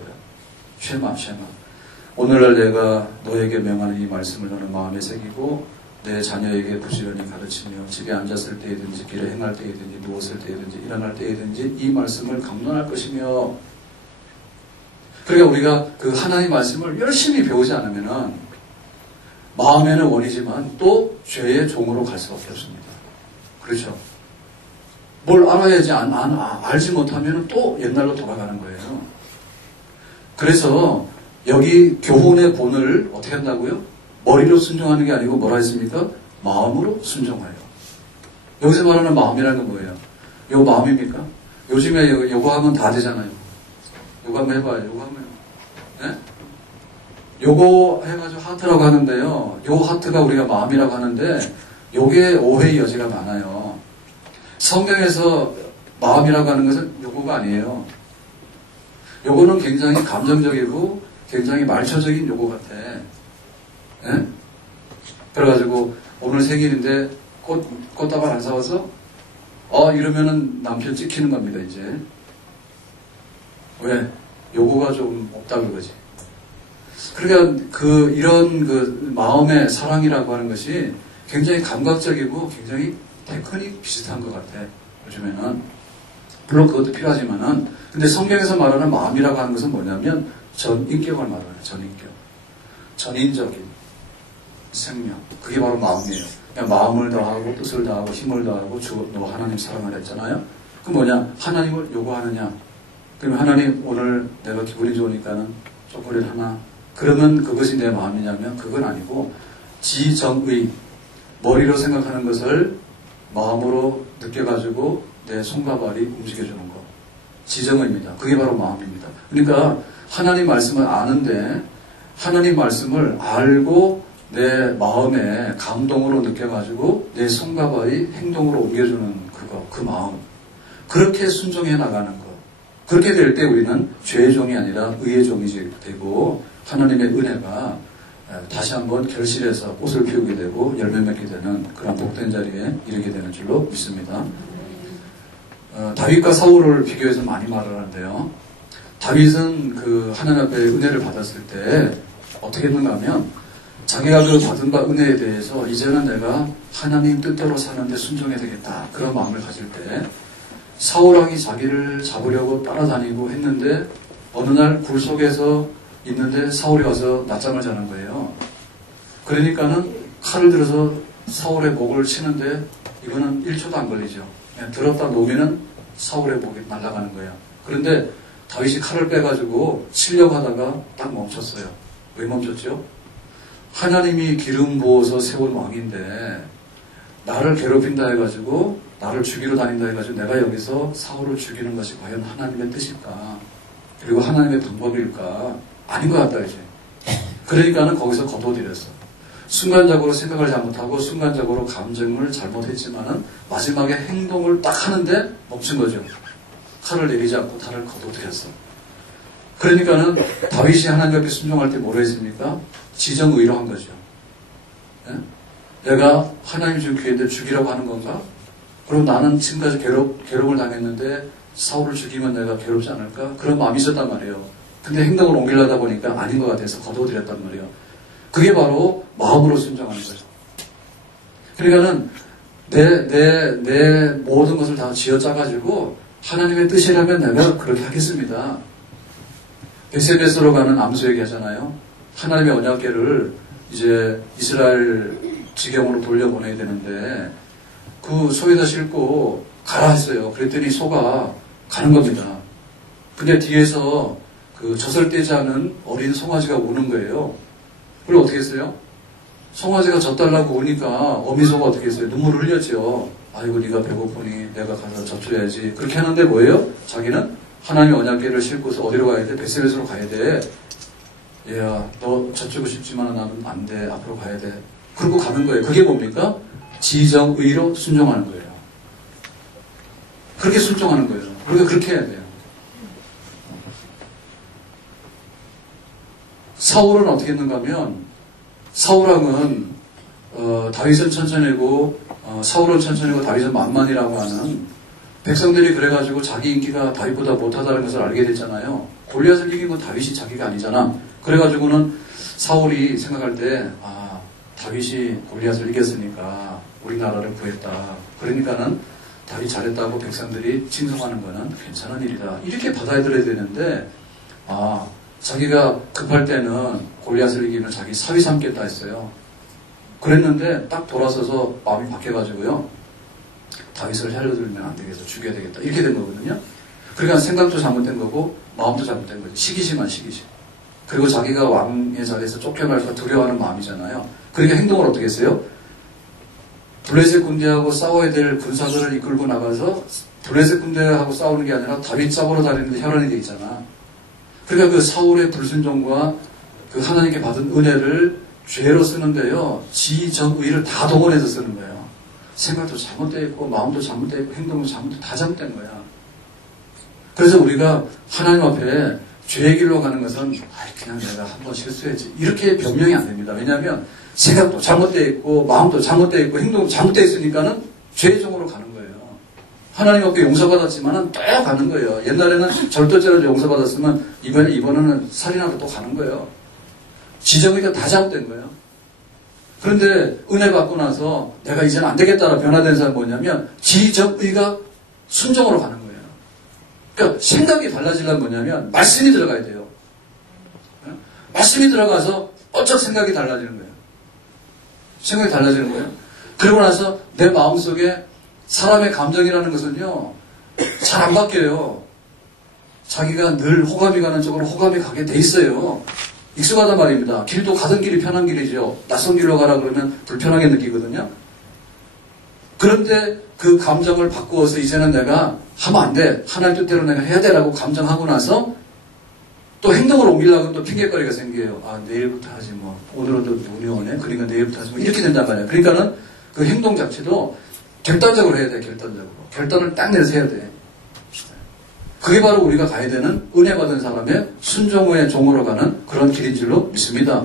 쉐마 쉐마. 오늘날 내가 너에게 명하는 이 말씀을 너는 마음에 새기고 내 자녀에게 부지런히 가르치며 집에 앉았을 때이든지 길에 행할 때이든지 누웠을 때이든지 일어날 때이든지 이 말씀을 강론할 것이며. 그러니까 우리가 그 하나님 말씀을 열심히 배우지 않으면은 마음에는 원이지만 또 죄의 종으로 갈 수밖에 없습니다. 그렇죠? 뭘 알아야지 알지 못하면 또 옛날로 돌아가는 거예요. 그래서 여기 교훈의 본을 어떻게 한다고요? 머리로 순종하는 게 아니고 뭐라 했습니까? 마음으로 순종해요. 여기서 말하는 마음이라는 건 뭐예요? 요 마음입니까? 요즘에 요거 하면 다 되잖아요. 요거 한번 해봐요. 요거 하면. 네? 요거 해가지고 하트라고 하는데요. 요 하트가 우리가 마음이라고 하는데 요게 오해의 여지가 많아요. 성경에서 마음이라고 하는 것은 요거가 아니에요. 요거는 굉장히 감정적이고 굉장히 말초적인 요거 같아. 예? 그래가지고 오늘 생일인데 꽃다발 안 사와서 이러면은 남편 찍히는 겁니다. 이제 왜? 요거가 좀 없다 그거지. 그러니까 이런 마음의 사랑이라고 하는 것이 굉장히 감각적이고 굉장히 테크닉 비슷한 것 같아. 요즘에는 물론 그것도 필요하지만은 근데 성경에서 말하는 마음이라고 하는 것은 뭐냐면 전인격을 말하는 전인격, 전인적인 생명. 그게 바로 마음이에요. 그냥 마음을 다하고 뜻을 다하고 힘을 다하고 너 하나님 사랑하라 했잖아요. 그 뭐냐? 하나님을 요구하느냐? 그러면 하나님 오늘 내가 기분이 좋으니까는 초콜릿 하나. 그러면 그것이 내 마음이냐면 그건 아니고 지정의, 머리로 생각하는 것을 마음으로 느껴가지고 내 손과 발이 움직여주는 것. 지정의입니다. 그게 바로 마음입니다. 그러니까 하나님 말씀을 아는데 하나님 말씀을 알고 내 마음에 감동으로 느껴가지고 내 손과 발이 행동으로 옮겨주는 그 마음. 그렇게 순종해 나가는 것. 그렇게 될 때 우리는 죄의 종이 아니라 의의 종이 되고 하나님의 은혜가 다시 한번 결실해서 꽃을 피우게 되고 열매 맺게 되는 그런 복된 자리에 이르게 되는 줄로 믿습니다. 다윗과 사울을 비교해서 많이 말을 하는데요. 다윗은 하나님 앞에 은혜를 받았을 때 어떻게 했는가 하면 자기가 받은 바 은혜에 대해서 이제는 내가 하나님 뜻대로 사는데 순종해야 되겠다. 그런 마음을 가질 때 사울왕이 자기를 잡으려고 따라다니고 했는데 어느 날 굴 속에서 있는데 사울이 와서 낮잠을 자는 거예요. 그러니까는 칼을 들어서 사울의 목을 치는데 이거는 1초도 안 걸리죠. 그냥 들었다 놓으면은 사울의 목이 날아가는 거예요. 그런데 다윗이 칼을 빼가지고 치려고 하다가 딱 멈췄어요. 왜 멈췄죠? 하나님이 기름 부어서 세운 왕인데 나를 괴롭힌다 해가지고 나를 죽이러 다닌다 해가지고 내가 여기서 사울을 죽이는 것이 과연 하나님의 뜻일까? 그리고 하나님의 방법일까? 아닌 것 같다 이제. 그러니까는 거기서 거둬들였어. 순간적으로 생각을 잘못하고 순간적으로 감정을 잘못했지만은 마지막에 행동을 딱 하는데 멈춘 거죠. 칼을 내리지 않고 달을 거둬들였어. 그러니까는 다윗이 하나님 앞에 순종할 때 뭐라 했습니까? 지정의로 한 거죠. 예? 내가 하나님 준 기회인데 죽이라고 하는 건가? 그럼 나는 지금까지 괴롭을 당했는데 사울을 죽이면 내가 괴롭지 않을까? 그런 마음이 있었단 말이에요. 근데 행동을 옮기려다 보니까 아닌 것 같아서 거둬들였단 말이에요. 그게 바로 마음으로 순종하는 거죠. 그러니까는 내 모든 것을 다 쥐어짜가지고 하나님의 뜻이라면 내가 그렇게 하겠습니다. 베세베스로 가는 암소에게 하잖아요. 하나님의 언약궤를 이제 이스라엘 지경으로 돌려보내야 되는데 그 소에다 싣고 가라 했어요. 그랬더니 소가 가는 겁니다. 근데 뒤에서 그 젖을 떼지 않은 어린 송아지가 우는 거예요. 그리고 어떻게 했어요? 송아지가 젖 달라고 우니까 어미소가 어떻게 했어요? 눈물을 흘렸죠. 아이고 네가 배고프니 내가 가서 젖 줘야지. 그렇게 하는데 뭐예요? 자기는 하나님의 언약궤를 싣고서 어디로 가야 돼? 베세베스로 가야 돼. 얘야 너 젖 주고 싶지만 나는 안 돼. 앞으로 가야 돼. 그러고 가는 거예요. 그게 뭡니까? 지정의로 순종하는 거예요. 그렇게 순종하는 거예요. 우리가 그렇게 해야 돼요. 사울은 어떻게 했는가 하면 사울왕은 다윗은 천천히고 사울은 천천히고 다윗은 만만이라고 하는 백성들이 그래가지고 자기 인기가 다윗보다 못하다는 것을 알게 됐잖아요. 골리앗을 이긴 건 다윗이 자기가 아니잖아. 그래가지고는 사울이 생각할 때 다윗이 골리앗을 이겼으니까 우리나라를 구했다. 그러니까는 다윗 잘했다고 백성들이 칭송하는 거는 괜찮은 일이다. 이렇게 받아들여야 되는데 자기가 급할 때는 골리앗을 이기면 자기 사위 삼겠다 했어요. 그랬는데 딱 돌아서서 마음이 바뀌어가지고요. 다윗을 살려두면 안 되겠어. 죽여야 되겠다. 이렇게 된 거거든요. 그러니까 생각도 잘못된 거고 마음도 잘못된 거죠. 시기심만 시기심. 그리고 자기가 왕의 자리에서 쫓겨날까 두려워하는 마음이잖아요. 그러니까 행동을 어떻게 했어요? 블레셋 군대하고 싸워야 될 군사들을 이끌고 나가서 블레셋 군대하고 싸우는 게 아니라 다윗 잡으러 다니는데 혈안이 돼 있잖아. 그러니까 그 사울의 불순종과 그 하나님께 받은 은혜를 죄로 쓰는데요. 지정의를 다 동원해서 쓰는 거예요. 생각도 잘못되어 있고 마음도 잘못되어 있고 행동도 다 잘못된 거야. 그래서 우리가 하나님 앞에 죄의 길로 가는 것은 그냥 내가 한번 실수했지. 이렇게 변명이 안 됩니다. 왜냐하면 생각도 잘못되어 있고 마음도 잘못되어 있고 행동도 잘못되어 있으니까는 죄의 종으로 가는 거예요. 하나님 앞에 용서받았지만은 또 가는 거예요. 옛날에는 절도죄를 용서받았으면 이번에는 살인하러 또 가는 거예요. 지정의가 다 잘못된 거예요. 그런데 은혜 받고 나서 내가 이제는 안 되겠다라 변화된 사람은 뭐냐면 지정의가 순종으로 가는 거예요. 그러니까 생각이 달라지려면 뭐냐면 말씀이 들어가야 돼요. 말씀이 들어가서 어쩌 생각이 달라지는 거예요. 생각이 달라지는 거예요. 그러고 나서 내 마음속에 사람의 감정이라는 것은요, 잘 안 바뀌어요. 자기가 늘 호감이 가는 쪽으로 호감이 가게 돼 있어요. 익숙하단 말입니다. 길도 가던 길이 편한 길이죠. 낯선 길로 가라 그러면 불편하게 느끼거든요. 그런데 그 감정을 바꾸어서 이제는 내가 하면 안 돼. 하나님 뜻대로 내가 해야 되라고 감정하고 나서 또 행동을 옮기려고 또 핑계거리가 생겨요. 내일부터 하지 뭐. 오늘은 또 눈이 오네. 그러니까 내일부터 하지 뭐. 이렇게 된단 말이에요. 그러니까는 그 행동 자체도 결단적으로 해야 돼. 결단적으로. 결단을 딱 내서 해야 돼. 그게 바로 우리가 가야 되는 은혜 받은 사람의 순종의 종으로 가는 그런 길인 줄로 믿습니다.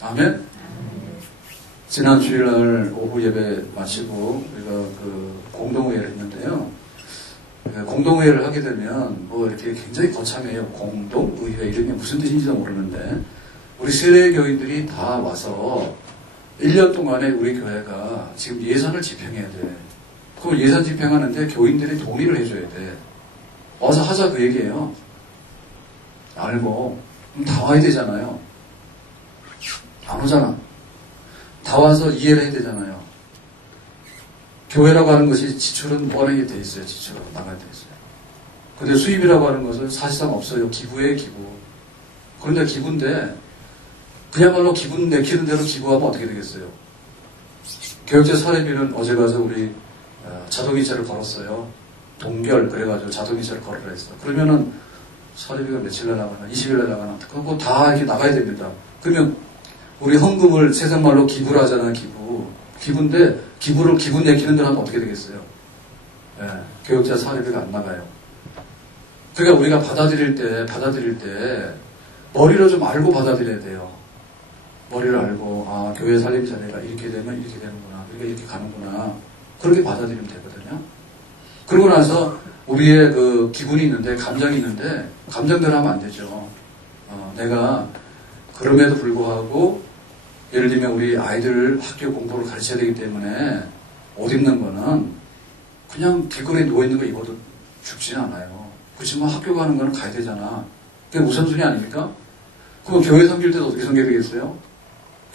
아멘. 지난 주일날 오후 예배 마치고 우리가 그 공동회의를 했는데요. 공동회의를 하게 되면 뭐 이렇게 굉장히 거창해요. 공동의회 이름이 무슨 뜻인지도 모르는데 우리 세례교인들이 다 와서 1년 동안에 우리 교회가 지금 예산을 집행해야 돼. 그럼 예산 집행하는데 교인들이 동의를 해줘야 돼. 와서 하자 그 얘기예요. 알고 그럼 다 와야 되잖아요. 안 오잖아. 다 와서 이해를 해야 되잖아요. 교회라고 하는 것이 지출은 뻔하게 돼 있어요. 지출로 나가야 돼 있어요. 근데 수입이라고 하는 것은 사실상 없어요. 기부예요, 기부. 그런데 기부인데 그야말로 기분 내키는 대로 기부하면 어떻게 되겠어요? 교육제 사례비는 어제 가서 우리 자동이체를 걸었어요. 동결 그래가지고 자동이체를 걸으라 했어. 그러면은 사례비가 며칠날 나가나 20일날 나가나 그거 다 이렇게 나가야 됩니다. 그러면 우리 헌금을 세상말로 기부를 하잖아요. 기부인데 기분 내키는 대로 하면 어떻게 되겠어요? 예, 교육자 사례비가 안 나가요. 그러니까 우리가 받아들일 때 머리로 좀 알고 받아들여야 돼요. 머리를 알고 교회 살림 자리가 이렇게 되면 이렇게 되는구나. 그러니까 이렇게 가는구나. 그렇게 받아들이면 되거든요. 그러고 나서 우리의 그 기분이 있는데 감정이 있는데 감정대로 하면 안 되죠. 내가 그럼에도 불구하고 예를 들면 우리 아이들 학교 공부를 가르쳐야 되기 때문에 옷 입는 거는 그냥 길거리에 누워있는 거 입어도 죽지는 않아요. 그렇지만 학교 가는 거는 가야 되잖아. 그게 우선순위 아닙니까? 그럼 교회 섬길 때도 어떻게 섬겨야 되겠어요?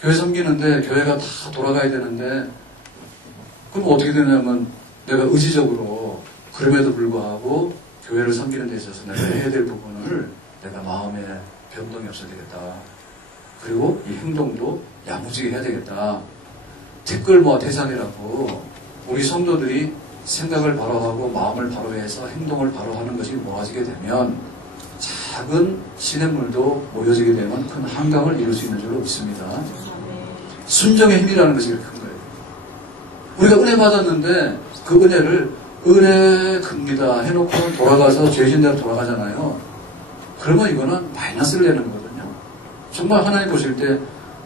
교회 섬기는데 교회가 다 돌아가야 되는데 그럼 어떻게 되냐면 내가 의지적으로 그럼에도 불구하고 교회를 섬기는 데 있어서 내가 해야 될 부분을 내가 마음에 변동이 없어야 되겠다. 그리고 이 행동도 야무지게 해야 되겠다. 티끌 태산이라고 우리 성도들이 생각을 바로 하고 마음을 바로 해서 행동을 바로 하는 것이 모아지게 되면 작은 시냇물도 모여지게 되면 큰 한강을 이룰 수 있는 줄로 믿습니다. 순종의 힘이라는 것이 그렇게 큰 거예요. 우리가 은혜 받았는데 그 은혜를 은혜 큽니다 해놓고 돌아가서 죄진 대로 돌아가잖아요. 그러면 이거는 마이너스를 내는 거거든요. 정말 하나님 보실 때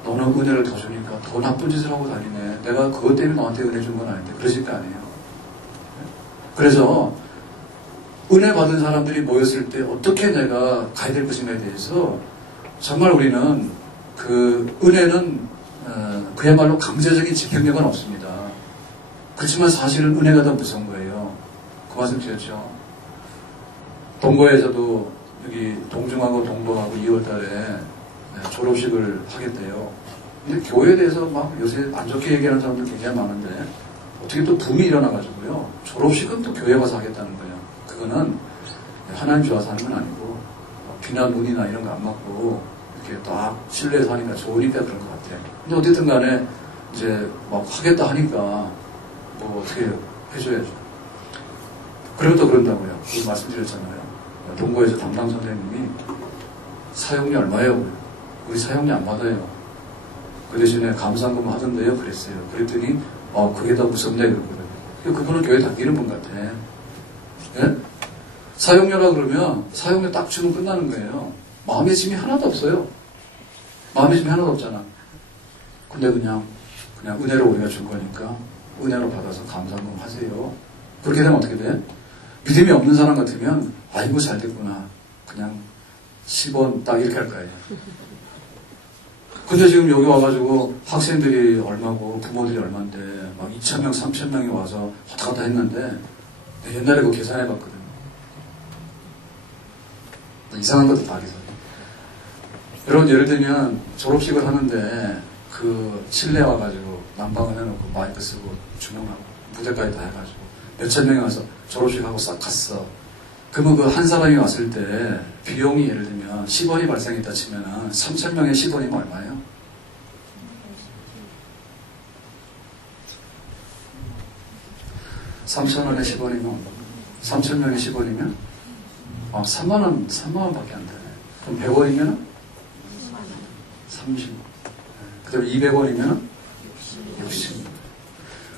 너는 은혜를 더 주니까 더 나쁜 짓을 하고 다니네. 내가 그것 때문에 너한테 은혜 준 건 아닌데 그러실 거 아니에요. 그래서 은혜 받은 사람들이 모였을 때 어떻게 내가 가야 될 것인가에 대해서 정말 우리는 그 은혜는 그야말로 강제적인 집행력은 없습니다. 그렇지만 사실은 은혜가 더 무서운 거예요. 그 말씀 드렸죠. 동거에서도 여기 동중하고 동거하고 2월 달에 졸업식을 하겠대요. 근데 교회에 대해서 막 요새 안 좋게 얘기하는 사람들 굉장히 많은데 어떻게 또 붐이 일어나가지고요. 졸업식은 또 교회 가서 하겠다는 거예요. 그거는 하나님 좋아서 하는 건 아니고 비나 눈이나 이런 거 안 맞고 이렇게 딱 실내에서 하니까 좋으니까 그런 것 같아요. 근데 어쨌든 간에 이제 막 하겠다 하니까 뭐 어떻게 해줘야죠. 그리고 또 그런다고요. 말씀드렸잖아요. 동거에서 담당 선생님이 사용료 얼마예요? 우리 사용료 안 받아요. 그 대신에 감사금 하던데요. 그랬어요. 그랬더니 그게 더 무섭네 그러거든요. 그분은 교회 다니는 분 같아. 예? 사용료라 그러면 사용료 딱 주면 끝나는 거예요. 마음의 짐이 하나도 없어요. 마음의 짐이 하나도 없잖아. 근데 그냥 은혜로 우리가 준 거니까 은혜로 받아서 감사금 하세요. 그렇게 되면 어떻게 돼? 믿음이 없는 사람 같으면 아이고 잘 됐구나. 그냥 10원 딱 이렇게 할 거예요. 근데 지금 여기 와가지고 학생들이 얼마고 부모들이 얼만데 막 2,000명, 3,000명이 와서 왔다 갔다 했는데 옛날에 그거 계산해봤거든요. 이상한 것도 다 계산해. 여러분 예를 들면 졸업식을 하는데 그 실내 와가지고 난방을 해놓고 마이크 쓰고 조명하고 무대까지 다 해가지고 몇천 명이 와서 졸업식하고 싹 갔어. 그러면 그 한 사람이 왔을 때 비용이 예를 들면 10원이 발생했다 치면은 3,000명에 10원이면 얼마예요? (3,000원에 10원이면) 3,000명에 10원이면 3만원 밖에 안 되네. 그럼 100원이면 30. 그 다음에 200원이면 60.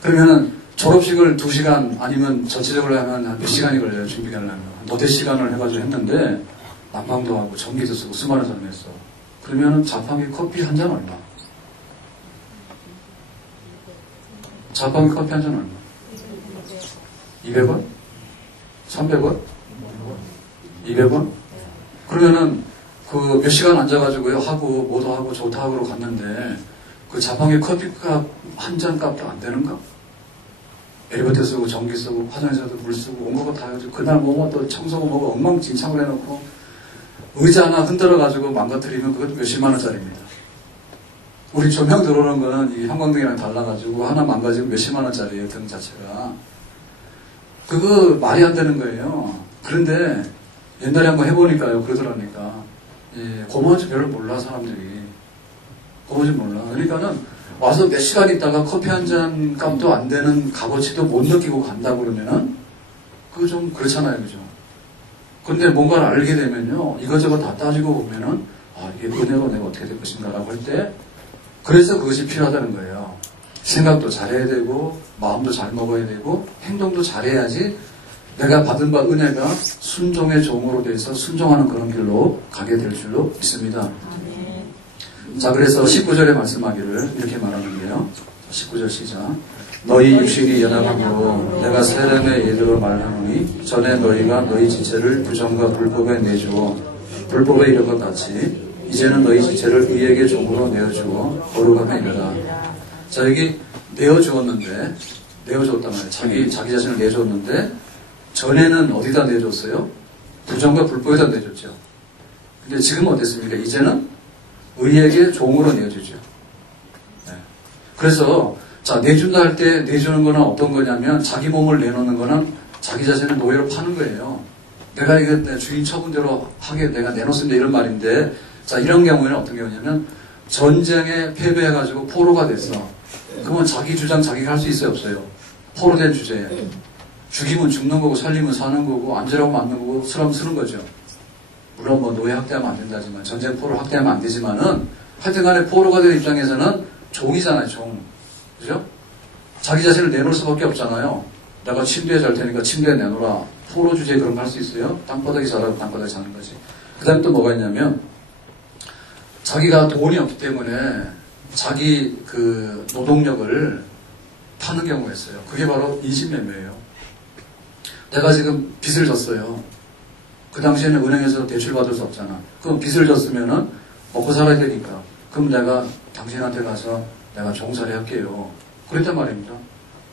그러면은 졸업식을 2시간 아니면 전체적으로 하면 한 몇 시간이 걸려요. 준비하려면 너댓 시간을 해가지고 했는데 난방도 하고 전기도 쓰고 수많은 사람이 했어. 그러면은 자판기 커피 한 잔 얼마? 자판기 커피 한 잔 얼마? 200원? 300원? 200원? 그러면은 그 몇 시간 앉아가지고요 하고 뭐도 하고 좋다 하고 갔는데 그 자판기 커피값 한 잔 값도 안 되는가? 엘리베이터 쓰고 전기 쓰고 화장실에도 물 쓰고 온 거 다 해가지고 그날 또 청소고 엉망진창을 해놓고 의자 하나 흔들어가지고 망가뜨리면 그것도 몇십만 원짜리입니다. 우리 조명 들어오는 거는 이 형광등이랑 달라가지고 하나 망가지고 몇십만 원짜리예요, 등 자체가. 그거 말이 안 되는 거예요. 그런데 옛날에 한번 해보니까요, 그러더라니까. 예, 고무줄 별로 몰라, 사람들이. 고무줄 몰라. 그러니까는 와서 몇 시간 있다가 커피 한 잔 값도 안 되는 값어치도 못 느끼고 간다고 그러면은 그거 좀 그렇잖아요, 그죠? 근데 뭔가를 알게 되면요, 이것저것 다 따지고 보면은, 아, 이게 은혜로 내가 어떻게 될 것인가라고 할 때, 그래서 그것이 필요하다는 거예요. 생각도 잘해야 되고, 마음도 잘 먹어야 되고, 행동도 잘해야지 내가 받은 바 은혜가 순종의 종으로 돼서 순종하는 그런 길로 가게 될 줄로 믿습니다. 자, 그래서 19절에 말씀하기를 이렇게 말하는데요. 19절 시작. 너희 육신이 연약함으로 내가 세렘에 이르러 말하노니 전에 너희가 너희 지체를 부정과 불법에 내주어 불법에 이른 것 같이 이제는 너희 지체를 의에게 종으로 내어주어 거룩함에 이르라. 자, 여기 내어주었는데, 내어줬단 말이에요. 자기 자신을 내줬는데 전에는 어디다 내줬어요? 부정과 불법에다 내줬죠. 근데 지금은 어땠습니까? 이제는 의에게 종으로 내어주죠. 네. 그래서 자, 내준다 할 때 내주는 거는 어떤 거냐면 자기 몸을 내놓는 거는 자기 자신을 노예로 파는 거예요. 내가 이거 내 주인 처분대로 하게 내가 내놓습니다 이런 말인데, 자, 이런 경우에는 어떤 경우냐면 전쟁에 패배해가지고 포로가 됐어. 그러면 자기 주장 자기가 할 수 있어요, 없어요? 포로된 주제에. 죽이면 죽는 거고 살리면 사는 거고 앉으라고 맞는 거고 쓰라면 쓰는 거죠. 물론 뭐 노예 학대하면 안 된다지만 전쟁 포로 학대하면 안 되지만은 하여튼간에 포로가 된 입장에서는 종이잖아요, 종. 그죠? 자기 자신을 내놓을 수밖에 없잖아요. 내가 침대에 잘 테니까 침대에 내놓으라. 포로 주제에 그런 거 할 수 있어요? 땅바닥에 자라고 땅바닥에 자는 거지. 그 다음에 또 뭐가 있냐면 자기가 돈이 없기 때문에 자기 그 노동력을 파는 경우가 있어요. 그게 바로 인신매매예요. 내가 지금 빚을 졌어요. 그 당시에는 은행에서 대출 받을 수 없잖아. 그럼 빚을 졌으면은 먹고 살아야 되니까. 그럼 내가 당신한테 가서 내가 종살이 할게요. 그랬단 말입니다.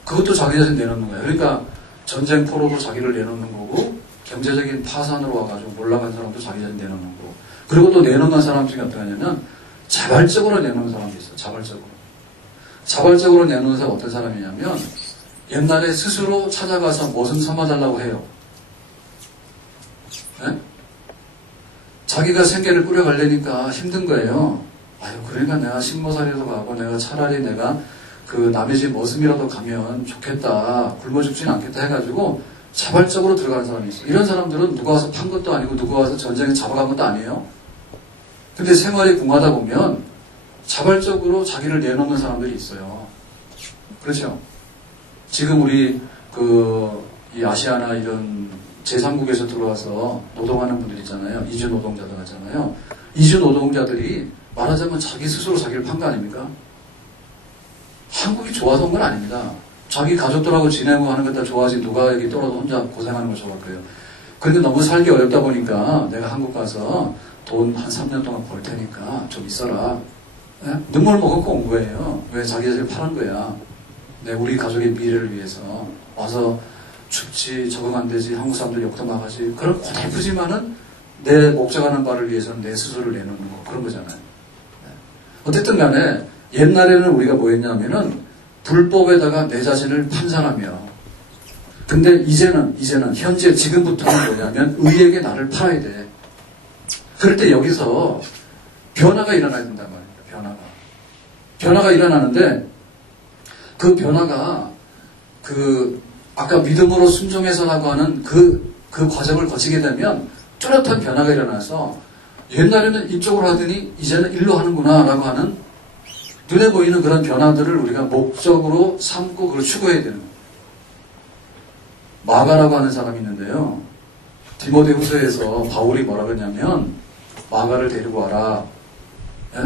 그것도 자기 자신 내놓는 거예요. 그러니까 전쟁 포로도 자기를 내놓는 거고 경제적인 파산으로 와가지고 올라간 사람도 자기 자신 내놓는 거고, 그리고 또 내놓는 사람 중에 어떻게 하냐면 자발적으로 내놓는 사람도 있어요. 자발적으로 내놓는 사람 어떤 사람이냐면 옛날에 스스로 찾아가서 뭐좀 삼아달라고 해요. 네? 자기가 생계를 꾸려가려니까 힘든 거예요. 아유, 그러니까 내가 식모살이라도 가고 내가 차라리 내가 그 남의 집 머슴이라도 가면 좋겠다, 굶어 죽지는 않겠다 해가지고 자발적으로 들어가는 사람이 있어요. 이런 사람들은 누가 와서 판 것도 아니고 누가 와서 전쟁에 잡아간 것도 아니에요. 근데 생활이 궁하다 보면 자발적으로 자기를 내놓는 사람들이 있어요. 그렇죠? 지금 우리 이 아시아나 이런 제3국에서 들어와서 노동하는 분들 있잖아요. 이주 노동자들 하잖아요. 이주 노동자들이 말하자면 자기 스스로 자기를 판 거 아닙니까? 한국이 좋아서 온 건 아닙니다. 자기 가족들하고 지내고 하는 것 다 좋아하지 누가 여기 떨어져 혼자 고생하는 걸 좋아할까요? 그런데 너무 살기 어렵다 보니까 내가 한국 가서 돈 한 3년 동안 벌 테니까 좀 있어라. 네? 눈물 먹고 온 거예요. 왜 자기 자신을 파는 거야. 네, 우리 가족의 미래를 위해서 와서 춥지, 적응 안 되지, 한국 사람들 욕도 나가지. 그런 고달프지만은 내 목적하는 바를 위해서는 내 스스로를 내놓는 거, 그런 거잖아요. 네. 어쨌든 간에 옛날에는 우리가 뭐 했냐면은 불법에다가 내 자신을 판 사람이야. 근데 이제는 현재 지금부터는 뭐냐면 의에게 나를 팔아야 돼. 그럴 때 여기서 변화가 일어나야 된단 말입니다. 변화가 일어나는데 그 변화가 아까 믿음으로 순종해서라고 하는 그 과정을 거치게 되면 뚜렷한 변화가 일어나서 옛날에는 이쪽으로 하더니 이제는 일로 하는구나 라고 하는 눈에 보이는 그런 변화들을 우리가 목적으로 삼고 그걸 추구해야 되는 거예요. 마가라고 하는 사람이 있는데요. 디모데후서에서 바울이 뭐라고 했냐면 마가를 데리고 와라.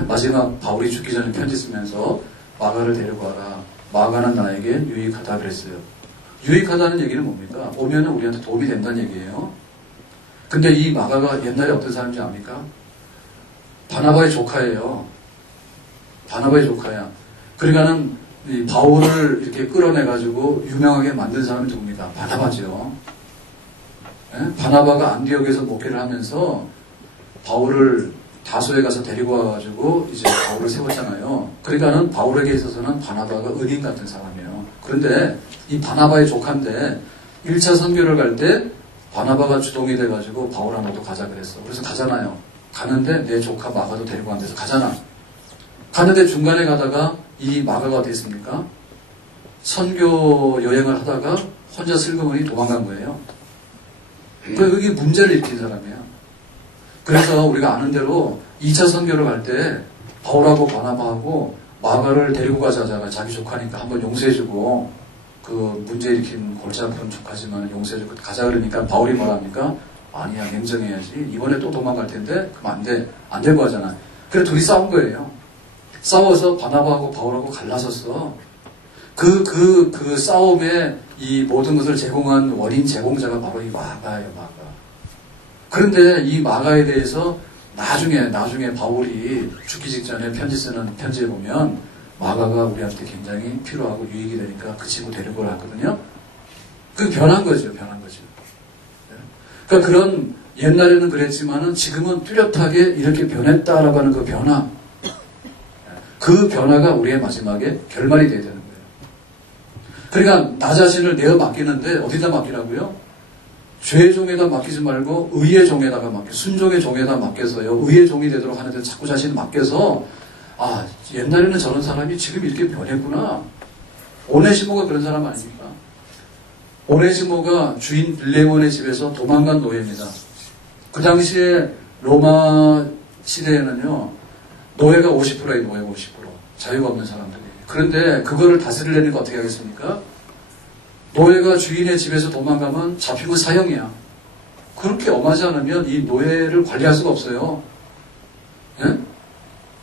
마지막 바울이 죽기 전에 편지 쓰면서 마가를 데리고 와라. 마가는 나에게 유익하다 그랬어요. 유익하다는 얘기는 뭡니까? 오면은 우리한테 도움이 된다는 얘기예요. 근데 이 마가가 옛날에 어떤 사람인지 압니까? 바나바의 조카예요. 바나바의 조카야. 그러니까는 이 바울을 이렇게 끌어내가지고 유명하게 만든 사람이 누굽니까? 바나바죠. 바나바가 안디옥에서 목회를 하면서 바울을 다소에 가서 데리고 와가지고 이제 바울을 세웠잖아요. 그러니까는 바울에게 있어서는 바나바가 은인 같은 사람이에요. 그런데 이 바나바의 조카인데 1차 선교를 갈 때 바나바가 주동이 돼가지고 바울아 너도 가자 그랬어. 그래서 가잖아요. 가는데 내 조카 마가도 데리고 간 데서 가잖아. 가는데 중간에 가다가 이 마가가 어디 있습니까? 선교 여행을 하다가 혼자 슬그머니 도망간 거예요. 그러니까 그게 문제를 일으킨 사람이야. 그래서 우리가 아는 대로 2차 선교를 갈 때 바울하고 바나바하고 마가를 데리고 가자잖아. 자기 조카니까 한번 용서해주고 그 문제 일으킨 골치 아픈 조카지만 용서해주고 가자 그러니까 바울이 뭐랍니까? 아니야 냉정해야지. 이번에 또 도망갈 텐데 그럼 안 돼. 안 되고 하잖아. 그래 둘이 싸운 거예요. 싸워서 바나바하고 바울하고 갈라섰어. 그 싸움에 이 모든 것을 제공한 원인 제공자가 바로 이 마가예요, 마가. 그런데 이 마가에 대해서 나중에 바울이 죽기 직전에 편지 쓰는 편지에 보면 마가가 우리한테 굉장히 필요하고 유익이 되니까 그 친구 데리고 왔거든요. 그 변한 거죠. 그러니까 그런 옛날에는 그랬지만은 지금은 뚜렷하게 이렇게 변했다라고 하는 그 변화. 그 변화가 우리의 마지막에 결말이 돼야 되는 거예요. 그러니까 나 자신을 내어 맡기는데 어디다 맡기라고요? 죄의 종에다 맡기지 말고 의의 종에다가 맡겨. 순종의 종에다 맡겨서요. 의의 종이 되도록 하는데 자꾸 자신을 맡겨서 아 옛날에는 저런 사람이 지금 이렇게 변했구나. 오네시모가 그런 사람 아닙니까? 오네시모가 주인 빌레몬의 집에서 도망간 노예입니다. 그 당시에 로마 시대에는요. 노예가 50%예요. 노예가 50%. 자유가 없는 사람들이. 그런데 그거를 다스리려니까 어떻게 하겠습니까? 노예가 주인의 집에서 도망가면 잡히면 사형이야. 그렇게 엄하지 않으면 이 노예를 관리할 수가 없어요. 예?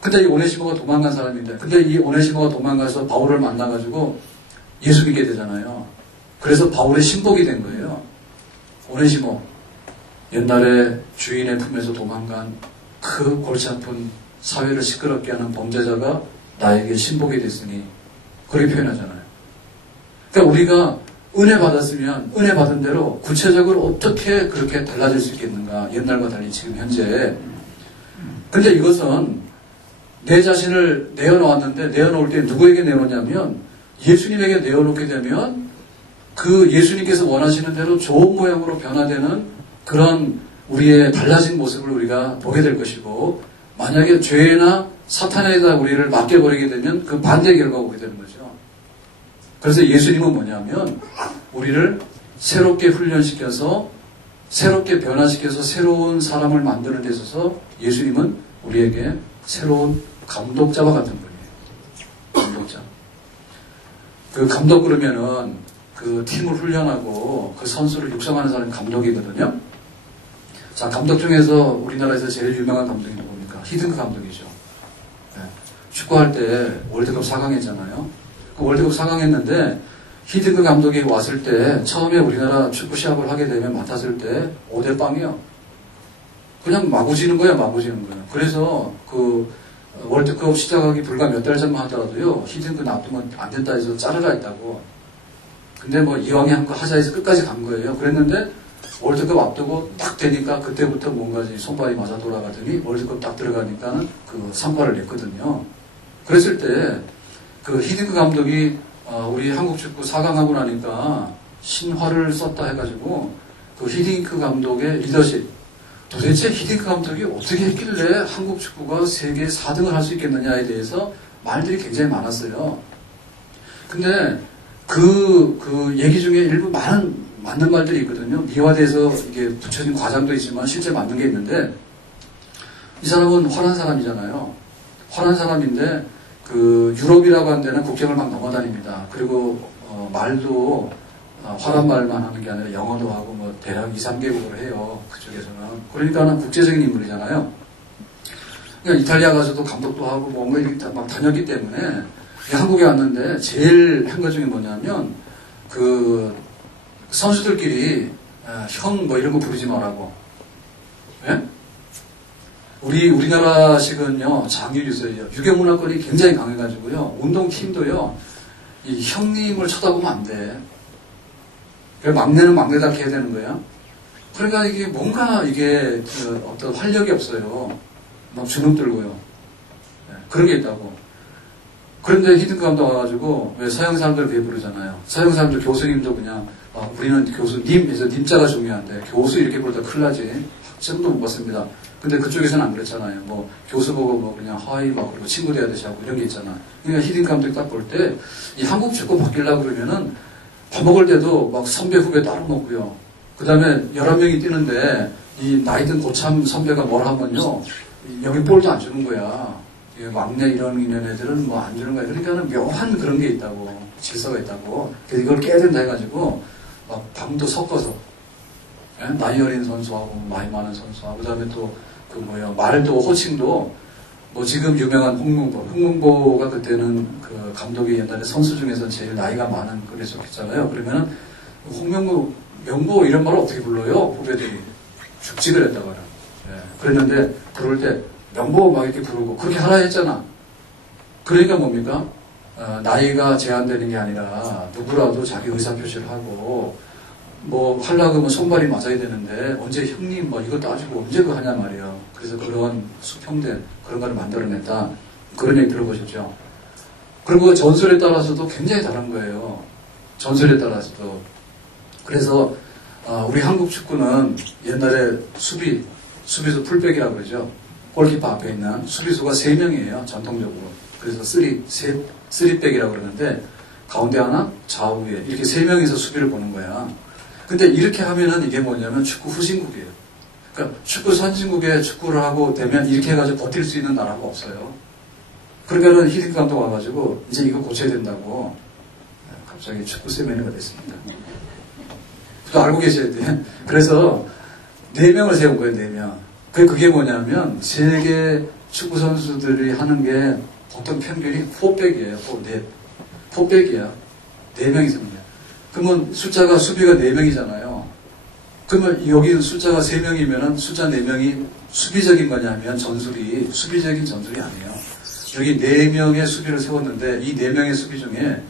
근데 이 오네시모가 도망간 사람인데, 근데 이 오네시모가 도망가서 바울을 만나가지고 예수 믿게 되잖아요. 그래서 바울의 신복이 된 거예요. 오네시모. 옛날에 주인의 품에서 도망간 그 골치 아픈 사회를 시끄럽게 하는 범죄자가 나에게 신복이 됐으니 그렇게 표현하잖아요. 그러니까 우리가 은혜 받았으면 은혜 받은 대로 구체적으로 어떻게 그렇게 달라질 수 있겠는가. 옛날과 달리 지금 현재. 근데 이것은 내 자신을 내어놓았는데 내어놓을 때 누구에게 내어놓냐면 예수님에게 내어놓게 되면 그 예수님께서 원하시는 대로 좋은 모양으로 변화되는 그런 우리의 달라진 모습을 우리가 보게 될 것이고 만약에 죄나 사탄에다 우리를 맡겨버리게 되면 그 반대 결과가 오게 되는 거죠. 그래서 예수님은 뭐냐면 우리를 새롭게 훈련시켜서 새롭게 변화시켜서 새로운 사람을 만드는 데 있어서 예수님은 우리에게 새로운 감독자와 같은 분이에요. 감독자. 그 감독 그러면은 그 팀을 훈련하고 그 선수를 육성하는 사람이 감독이거든요. 자, 감독 중에서 우리나라에서 제일 유명한 감독이 누굽니까? 히딩크 감독이죠. 네. 축구할 때 월드컵 4강 했잖아요. 그 월드컵 4강 했는데 히딩크 감독이 왔을 때 처음에 우리나라 축구 시합을 하게 되면 맡았을 때 5대0이요. 그냥 마구 지는 거야. 그래서 그 월드컵 시작하기 불과 몇 달 전만 하더라도요. 히딩크 놔두면 안 된다 해서 자르라 했다고. 근데 뭐 이왕에 한 거 하자 해서 끝까지 간 거예요. 그랬는데 월드컵 앞두고 딱 되니까 그때부터 뭔가 손발이 맞아 돌아가더니 월드컵 딱 들어가니까는 그 성과를 냈거든요. 그랬을 때 그 히딩크 감독이 우리 한국 축구 4강 하고 나니까 신화를 썼다 해가지고 그 히딩크 감독의 리더십 도대체 히딩크 감독이 어떻게 했길래 한국 축구가 세계 4등을 할 수 있겠느냐에 대해서 말들이 굉장히 많았어요. 근데 그 얘기 중에 일부 맞는 말들이 있거든요. 미화돼서 이게 붙여진 과장도 있지만 실제 맞는 게 있는데 이 사람은 화난 사람이잖아요. 화난 사람인데 그 유럽이라고 하는 데는 국경을 막 넘어다닙니다. 그리고 말도 화란 말만 하는 게 아니라 영어도 하고 뭐 대략 2, 3개국어를 해요. 그쪽에서는. 그러니까는 국제적인 인물이잖아요. 그러니까 이탈리아 가서도 감독도 하고 뭐 막 다녔기 때문에 한국에 왔는데 제일 한 것 중에 뭐냐면 그 선수들끼리 형 뭐 이런 거 부르지 말라고. 예? 우리나라식은요 장유 유서예요. 유교 문화권이 굉장히 강해가지고요. 운동팀도요 이 형님을 쳐다보면 안 돼. 막내는 막내답게 해야 되는 거야. 그러니까 이게 뭔가 이게 어떤 활력이 없어요. 막 주눅 들고요. 네, 그런 게 있다고. 그런데 히든 감독 와가지고 왜 서양 사람들 그렇게 부르잖아요. 서양 사람들 교수님도 그냥 우리는 교수님에서 님자가 중요한데 교수 이렇게 부르다 큰일 나지. 학점도 못 받습니다. 근데 그쪽에서는 안 그랬잖아요. 뭐 교수 보고 뭐 그냥 하이 막 그리고 친구 대하듯이 하고 이런 게 있잖아. 그러니까 히든 감독이 딱 볼 때 이 한국 축구 바뀌려고 그러면은 밥 먹을 때도 막 선배 후배 따로 먹고요. 그 다음에 11명이 뛰는데 이 나이든 고참 선배가 뭘 하면요. 여기 볼도 안 주는 거야. 막내 이런 애들은 뭐 안 주는 거야. 그러니까는 묘한 그런 게 있다고. 질서가 있다고. 그래서 이걸 깨야 된다 해가지고 막 방도 섞어서 나이 어린 선수하고 나이 많은 선수하고 그 다음에 또 말도 호칭도 뭐 지금 유명한 홍문보가 그때는 그 감독이 옛날에 선수 중에서 제일 나이가 많은 그랬었잖아요. 그러면은 홍명보 명보 이런 말을 어떻게 불러요? 후배들이 죽지 그랬다고 하라. 그랬는데 부를 때 명보 막 이렇게 부르고 그렇게 하라 했잖아. 그러니까 뭡니까? 나이가 제한되는 게 아니라 누구라도 자기 의사표시를 하고 뭐 하려고 하면 손발이 맞아야 되는데 언제 형님 뭐 이거 따지고 언제 그거 하냐 말이에요. 그래서 그런 수평된 그런 거를 만들어냈다. 그런 얘기 들어보셨죠? 그리고 전술에 따라서도 굉장히 다른 거예요. 전술에 따라서도. 그래서 우리 한국 축구는 옛날에 수비수 풀백이라고 그러죠. 골키퍼 앞에 있는 수비수가 3명이에요. 전통적으로. 그래서 3백이라고 그러는데 가운데 하나, 좌우에 이렇게 3명이서 수비를 보는 거야. 근데 이렇게 하면은 이게 뭐냐면 축구 후진국이에요. 그러니까 축구 선진국에 축구를 하고 되면 이렇게 해가지고 버틸 수 있는 나라가 없어요. 그러니까는 히딩 감독 와가지고 이제 이거 고쳐야 된다고 갑자기 축구 세미나가 됐습니다. 또 알고 계셔야 돼. 그래서 4명을 세운 거예요, 4명. 그게 뭐냐면 세계 축구 선수들이 하는 게 보통 평균이 4백이에요. 4백이야. 4명이 세는 거야. 그러면 숫자가 수비가 4명이잖아요. 그러면 여기 숫자가 3명이면은 숫자 4명이 수비적인 거냐면 수비적인 전술이 아니에요. 여기 4명의 수비를 세웠는데 이 4명의 수비 중에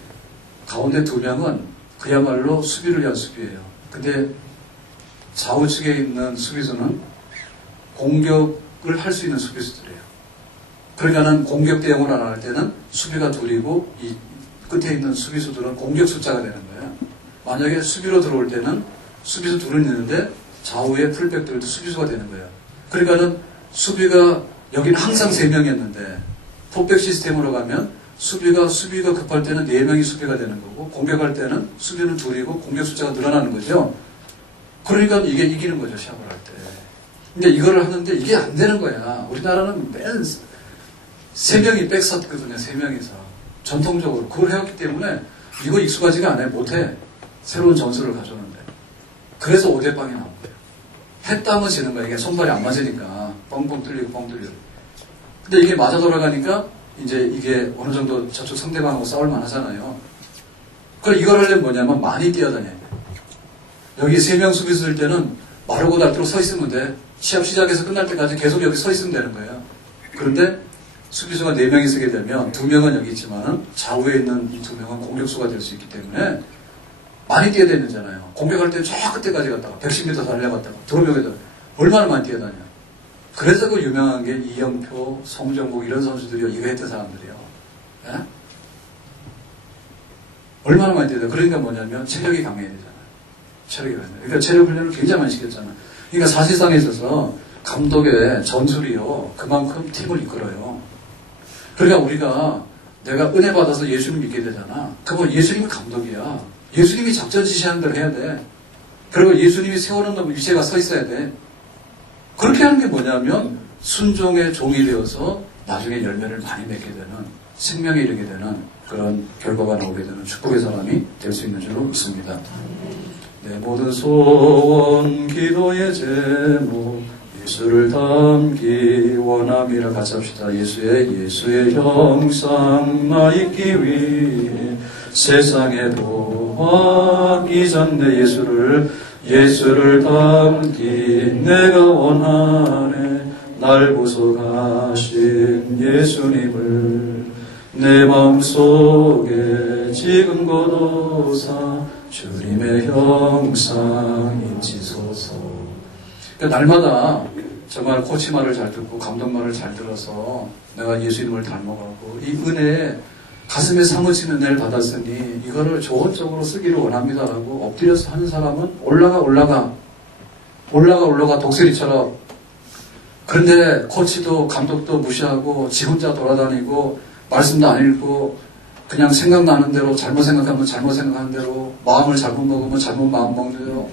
가운데 2명은 그야말로 수비를 위한 수비예요. 근데 좌우측에 있는 수비수는 공격을 할 수 있는 수비수들이에요. 그러니까는 공격 대응을 안 할 때는 수비가 둘이고 이 끝에 있는 수비수들은 공격 숫자가 되는 거예요. 만약에 수비로 들어올 때는 수비수 둘은 있는데 좌우에 풀백들도 수비수가 되는 거예요. 그러니까는 수비가 여기는 항상 3명이었는데 포백 시스템으로 가면 수비가 급할 때는 4명이 수비가 되는 거고 공격할 때는 수비는 둘이고 공격 숫자가 늘어나는 거죠. 그러니까 이게 이기는 거죠, 시합을 할 때. 근데 이거를 하는데 이게 안 되는 거야. 우리나라는 맨 3명이 백서거든요, 3명이서. 전통적으로. 그걸 해왔기 때문에 이거 익숙하지가 않아요, 못해. 새로운 전술을 가져오는데. 그래서 5대0이 나온 거예요. 했다면 지는 거예요. 이게 손발이 안 맞으니까. 뻥뻥 뚫리고 뻥 뚫리고. 근데 이게 맞아 돌아가니까 이제 이게 어느 정도 저쪽 상대방하고 싸울만 하잖아요. 그걸 이걸 하려면 뭐냐면 많이 뛰어다녀야 돼. 여기 3명 수비수일 때는 마르고 닳도록 서 있으면 돼. 시합 시작해서 끝날 때까지 계속 여기 서 있으면 되는 거예요. 그런데 수비수가 4명이 서게 되면 2명은 여기 있지만 좌우에 있는 이 2명은 공격수가 될 수 있기 때문에 많이 뛰어야 되잖아요. 공격할 때 저 끝에까지 갔다가 110m 달려갔다가 들어오면 얼마나 많이 뛰어다녀. 그래서 그 유명한 게 이영표, 송정국 이런 선수들이요. 이거 했던 사람들이요. 예? 얼마나 많이 뛰어다녀. 그러니까 뭐냐면 체력이 강해야 되잖아요. 체력이 강해야 돼. 그러니까 체력 훈련을 굉장히 많이 시켰잖아요. 그러니까 사실상에 있어서 감독의 전술이요. 그만큼 팀을 이끌어요. 그러니까 우리가 내가 은혜 받아서 예수님 믿게 되잖아. 그건 예수님이 감독이야. 예수님이 작전 지시하는 대로 해야 돼. 그리고 예수님이 세워놓은 위치에 서 있어야 돼. 그렇게 하는 게 뭐냐면 순종의 종이 되어서 나중에 열매를 많이 맺게 되는 생명에 이르게 되는 그런 결과가 나오게 되는 축복의 사람이 될 수 있는 줄로 믿습니다. 내 모든 소원 기도의 제목 예수를 닮기 원함이라 같이 합시다. 예수의 형상 나 있기 위해 세상에 보기 전에 예수를 닮기 내가 원하네. 날 부속하신 예수님을 내 마음속에 지금 거둬사 주님의 형상 인치소서. 그러니까 날마다 정말 코치 말을 잘 듣고 감독 말을 잘 들어서 내가 예수님을 닮아가고 이 은혜에 가슴에 사무치는 은혜를 받았으니 이거를 좋은 쪽으로 쓰기를 원합니다라고 엎드려서 하는 사람은 올라가 독수리처럼. 그런데 코치도 감독도 무시하고 지 혼자 돌아다니고 말씀도 안 읽고 그냥 생각나는 대로 잘못 생각하면 잘못 생각하는 대로 마음을 잘못 먹으면 잘못 마음 먹는 대로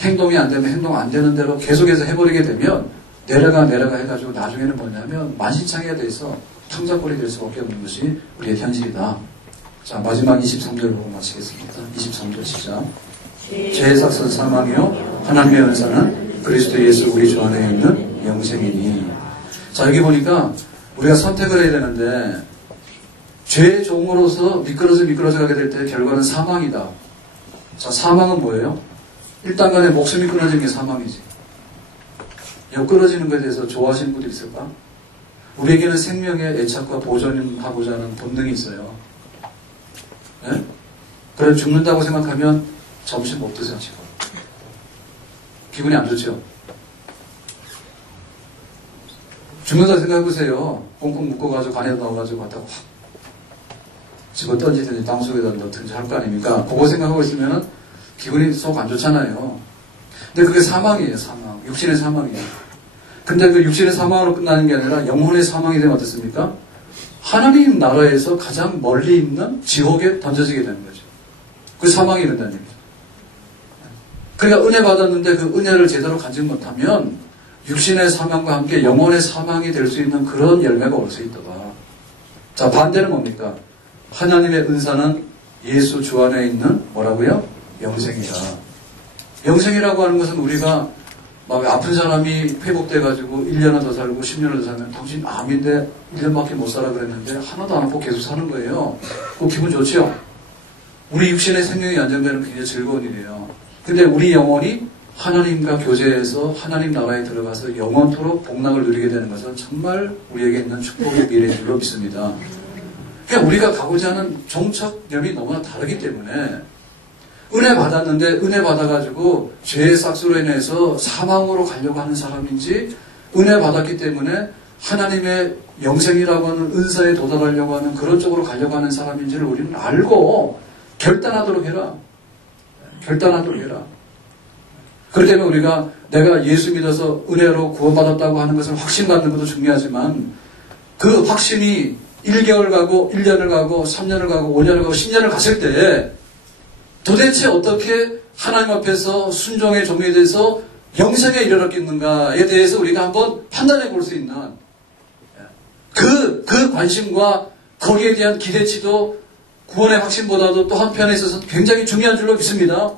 행동이 안 되면 행동 안 되는 대로 계속해서 해버리게 되면 내려가 해가지고 나중에는 뭐냐면 만신창이가 돼서 청자골이 될 수밖에 없는 것이 우리의 현실이다. 자, 마지막 23절 보고 마치겠습니다. 23절 시작. 죄의 삭선 사망이요 하나님의 은사는 그리스도 예수 우리 주 안에 있는 영생이니. 자, 여기 보니까 우리가 선택을 해야 되는데 죄의 종으로서 미끄러져 가게 될 때 결과는 사망이다. 자, 사망은 뭐예요? 일단 간에 목숨이 끊어지는 게 사망이지. 끊어지는 것에 대해서 좋아하시는 분들이 있을까? 우리에게는 생명의 애착과 보존하고자 하는 본능이 있어요. 네? 그래 죽는다고 생각하면 점심 못 드세요, 지금. 기분이 안 좋죠? 죽는다고 생각해보세요. 꽁꽁 묶어가지고 간에 넣어가지고 갖다가 확 집어 던지든지 땅속에다 넣든지 할 거 아닙니까? 그거 생각하고 있으면 기분이 속 안 좋잖아요. 근데 그게 사망이에요, 사망. 육신의 사망이에요. 근데 그 육신의 사망으로 끝나는 게 아니라 영혼의 사망이 되면 어떻습니까? 하나님 나라에서 가장 멀리 있는 지옥에 던져지게 되는 거죠. 그 사망이 된다는 얘기죠. 그러니까 은혜 받았는데 그 은혜를 제대로 간직 못하면 육신의 사망과 함께 영혼의 사망이 될 수 있는 그런 열매가 올 수 있다가. 자, 반대는 뭡니까? 하나님의 은사는 예수 주 안에 있는 뭐라고요? 영생이다. 영생이라고 하는 것은 우리가 막 아픈 사람이 회복돼가지고 1년을 더 살고 10년을 더 살면 당신 암인데 1년밖에 못 살아 그랬는데 하나도 안 아프고 계속 사는 거예요. 그거 기분 좋죠? 우리 육신의 생명이 안정되는 굉장히 즐거운 일이에요. 근데 우리 영혼이 하나님과 교제해서 하나님 나라에 들어가서 영원토록 복락을 누리게 되는 것은 정말 우리에게 있는 축복의 미래인 줄로 믿습니다. 그러니까 우리가 가고자 하는 종착점이 너무나 다르기 때문에 은혜 받았는데 은혜 받아가지고 죄의 싹수로 인해서 사망으로 가려고 하는 사람인지 은혜 받았기 때문에 하나님의 영생이라고 하는 은사에 도달하려고 하는 그런 쪽으로 가려고 하는 사람인지를 우리는 알고 결단하도록 해라. 결단하도록 해라. 그렇기 때문에 우리가 내가 예수 믿어서 은혜로 구원받았다고 하는 것을 확신받는 것도 중요하지만 그 확신이 1개월 가고 1년을 가고 3년을 가고 5년을 가고 10년을 갔을 때 도대체 어떻게 하나님 앞에서 순종의 종이 돼서 영생에 이르렀겠는가에 대해서 우리가 한번 판단해 볼 수 있는 그 관심과 거기에 대한 기대치도 구원의 확신보다도 또 한편에 있어서 굉장히 중요한 줄로 믿습니다.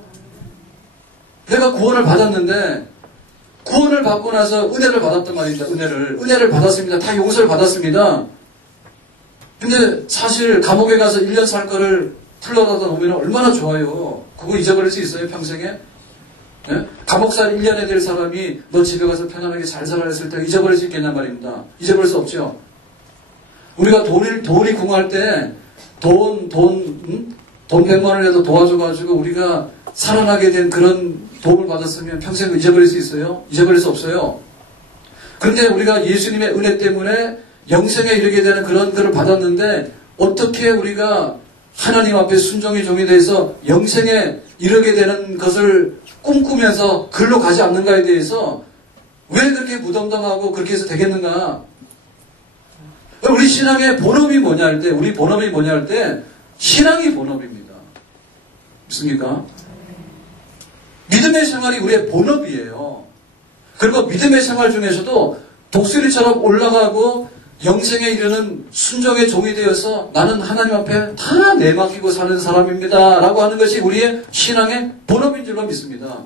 내가 구원을 받았는데 구원을 받고 나서 은혜를 받았단 말입니다. 은혜를 받았습니다. 다 용서를 받았습니다. 근데 사실 감옥에 가서 1년 살 거를 풀러다가 오면 얼마나 좋아요. 그거 잊어버릴 수 있어요, 평생에? 네? 감옥살 1년에 될 사람이 너 집에 가서 편안하게 잘 살아 했을 때 잊어버릴 수 있겠냔 말입니다. 잊어버릴 수 없죠. 우리가 돈이 궁할 때 돈 100만 원을 내도 도와줘가지고 우리가 살아나게 된 그런 도움을 받았으면 평생 잊어버릴 수 있어요? 잊어버릴 수 없어요. 그런데 우리가 예수님의 은혜 때문에 영생에 이르게 되는 그런 것을 받았는데 어떻게 우리가 하나님 앞에 순종의 종이 돼서 영생에 이르게 되는 것을 꿈꾸면서 글로 가지 않는가에 대해서 왜 그렇게 무덤덤하고 그렇게 해서 되겠는가? 우리 신앙의 본업이 뭐냐 할 때, 우리 본업이 뭐냐 할 때, 신앙이 본업입니다. 믿습니까? 믿음의 생활이 우리의 본업이에요. 그리고 믿음의 생활 중에서도 독수리처럼 올라가고 영생에 이르는 순종의 종이 되어서 나는 하나님 앞에 다 내맡기고 사는 사람입니다. 라고 하는 것이 우리의 신앙의 본업인 줄로 믿습니다.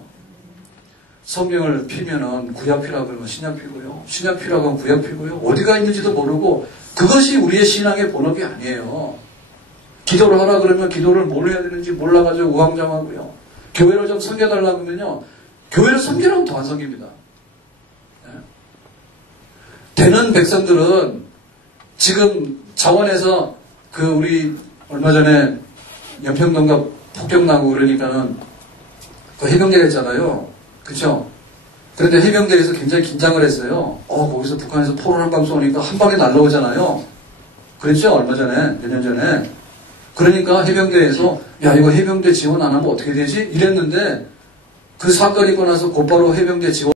성경을 피면은 구약 피라고 그러면 신약 피고요. 신약 피라고 하면 구약 피고요. 어디가 있는지도 모르고 그것이 우리의 신앙의 본업이 아니에요. 기도를 하라 그러면 기도를 뭘 해야 되는지 몰라가지고 우왕좌왕하고요. 교회를 좀 섬겨달라고 하면요. 교회를 섬기라면 더 안 섬깁니다. 되는 백성들은 지금 자원에서 우리 얼마 전에 연평도가 폭격 나고 그러니까는 그 해병대가 있잖아요. 그쵸? 그런데 해병대에서 굉장히 긴장을 했어요. 거기서 북한에서 포를 한 방 쏘니까 한 방에 날라오잖아요. 그랬죠? 얼마 전에, 몇 년 전에. 그러니까 해병대에서, 야, 이거 해병대 지원 안 하면 어떻게 되지? 이랬는데, 그 사건이 있고 나서 곧바로 해병대 지원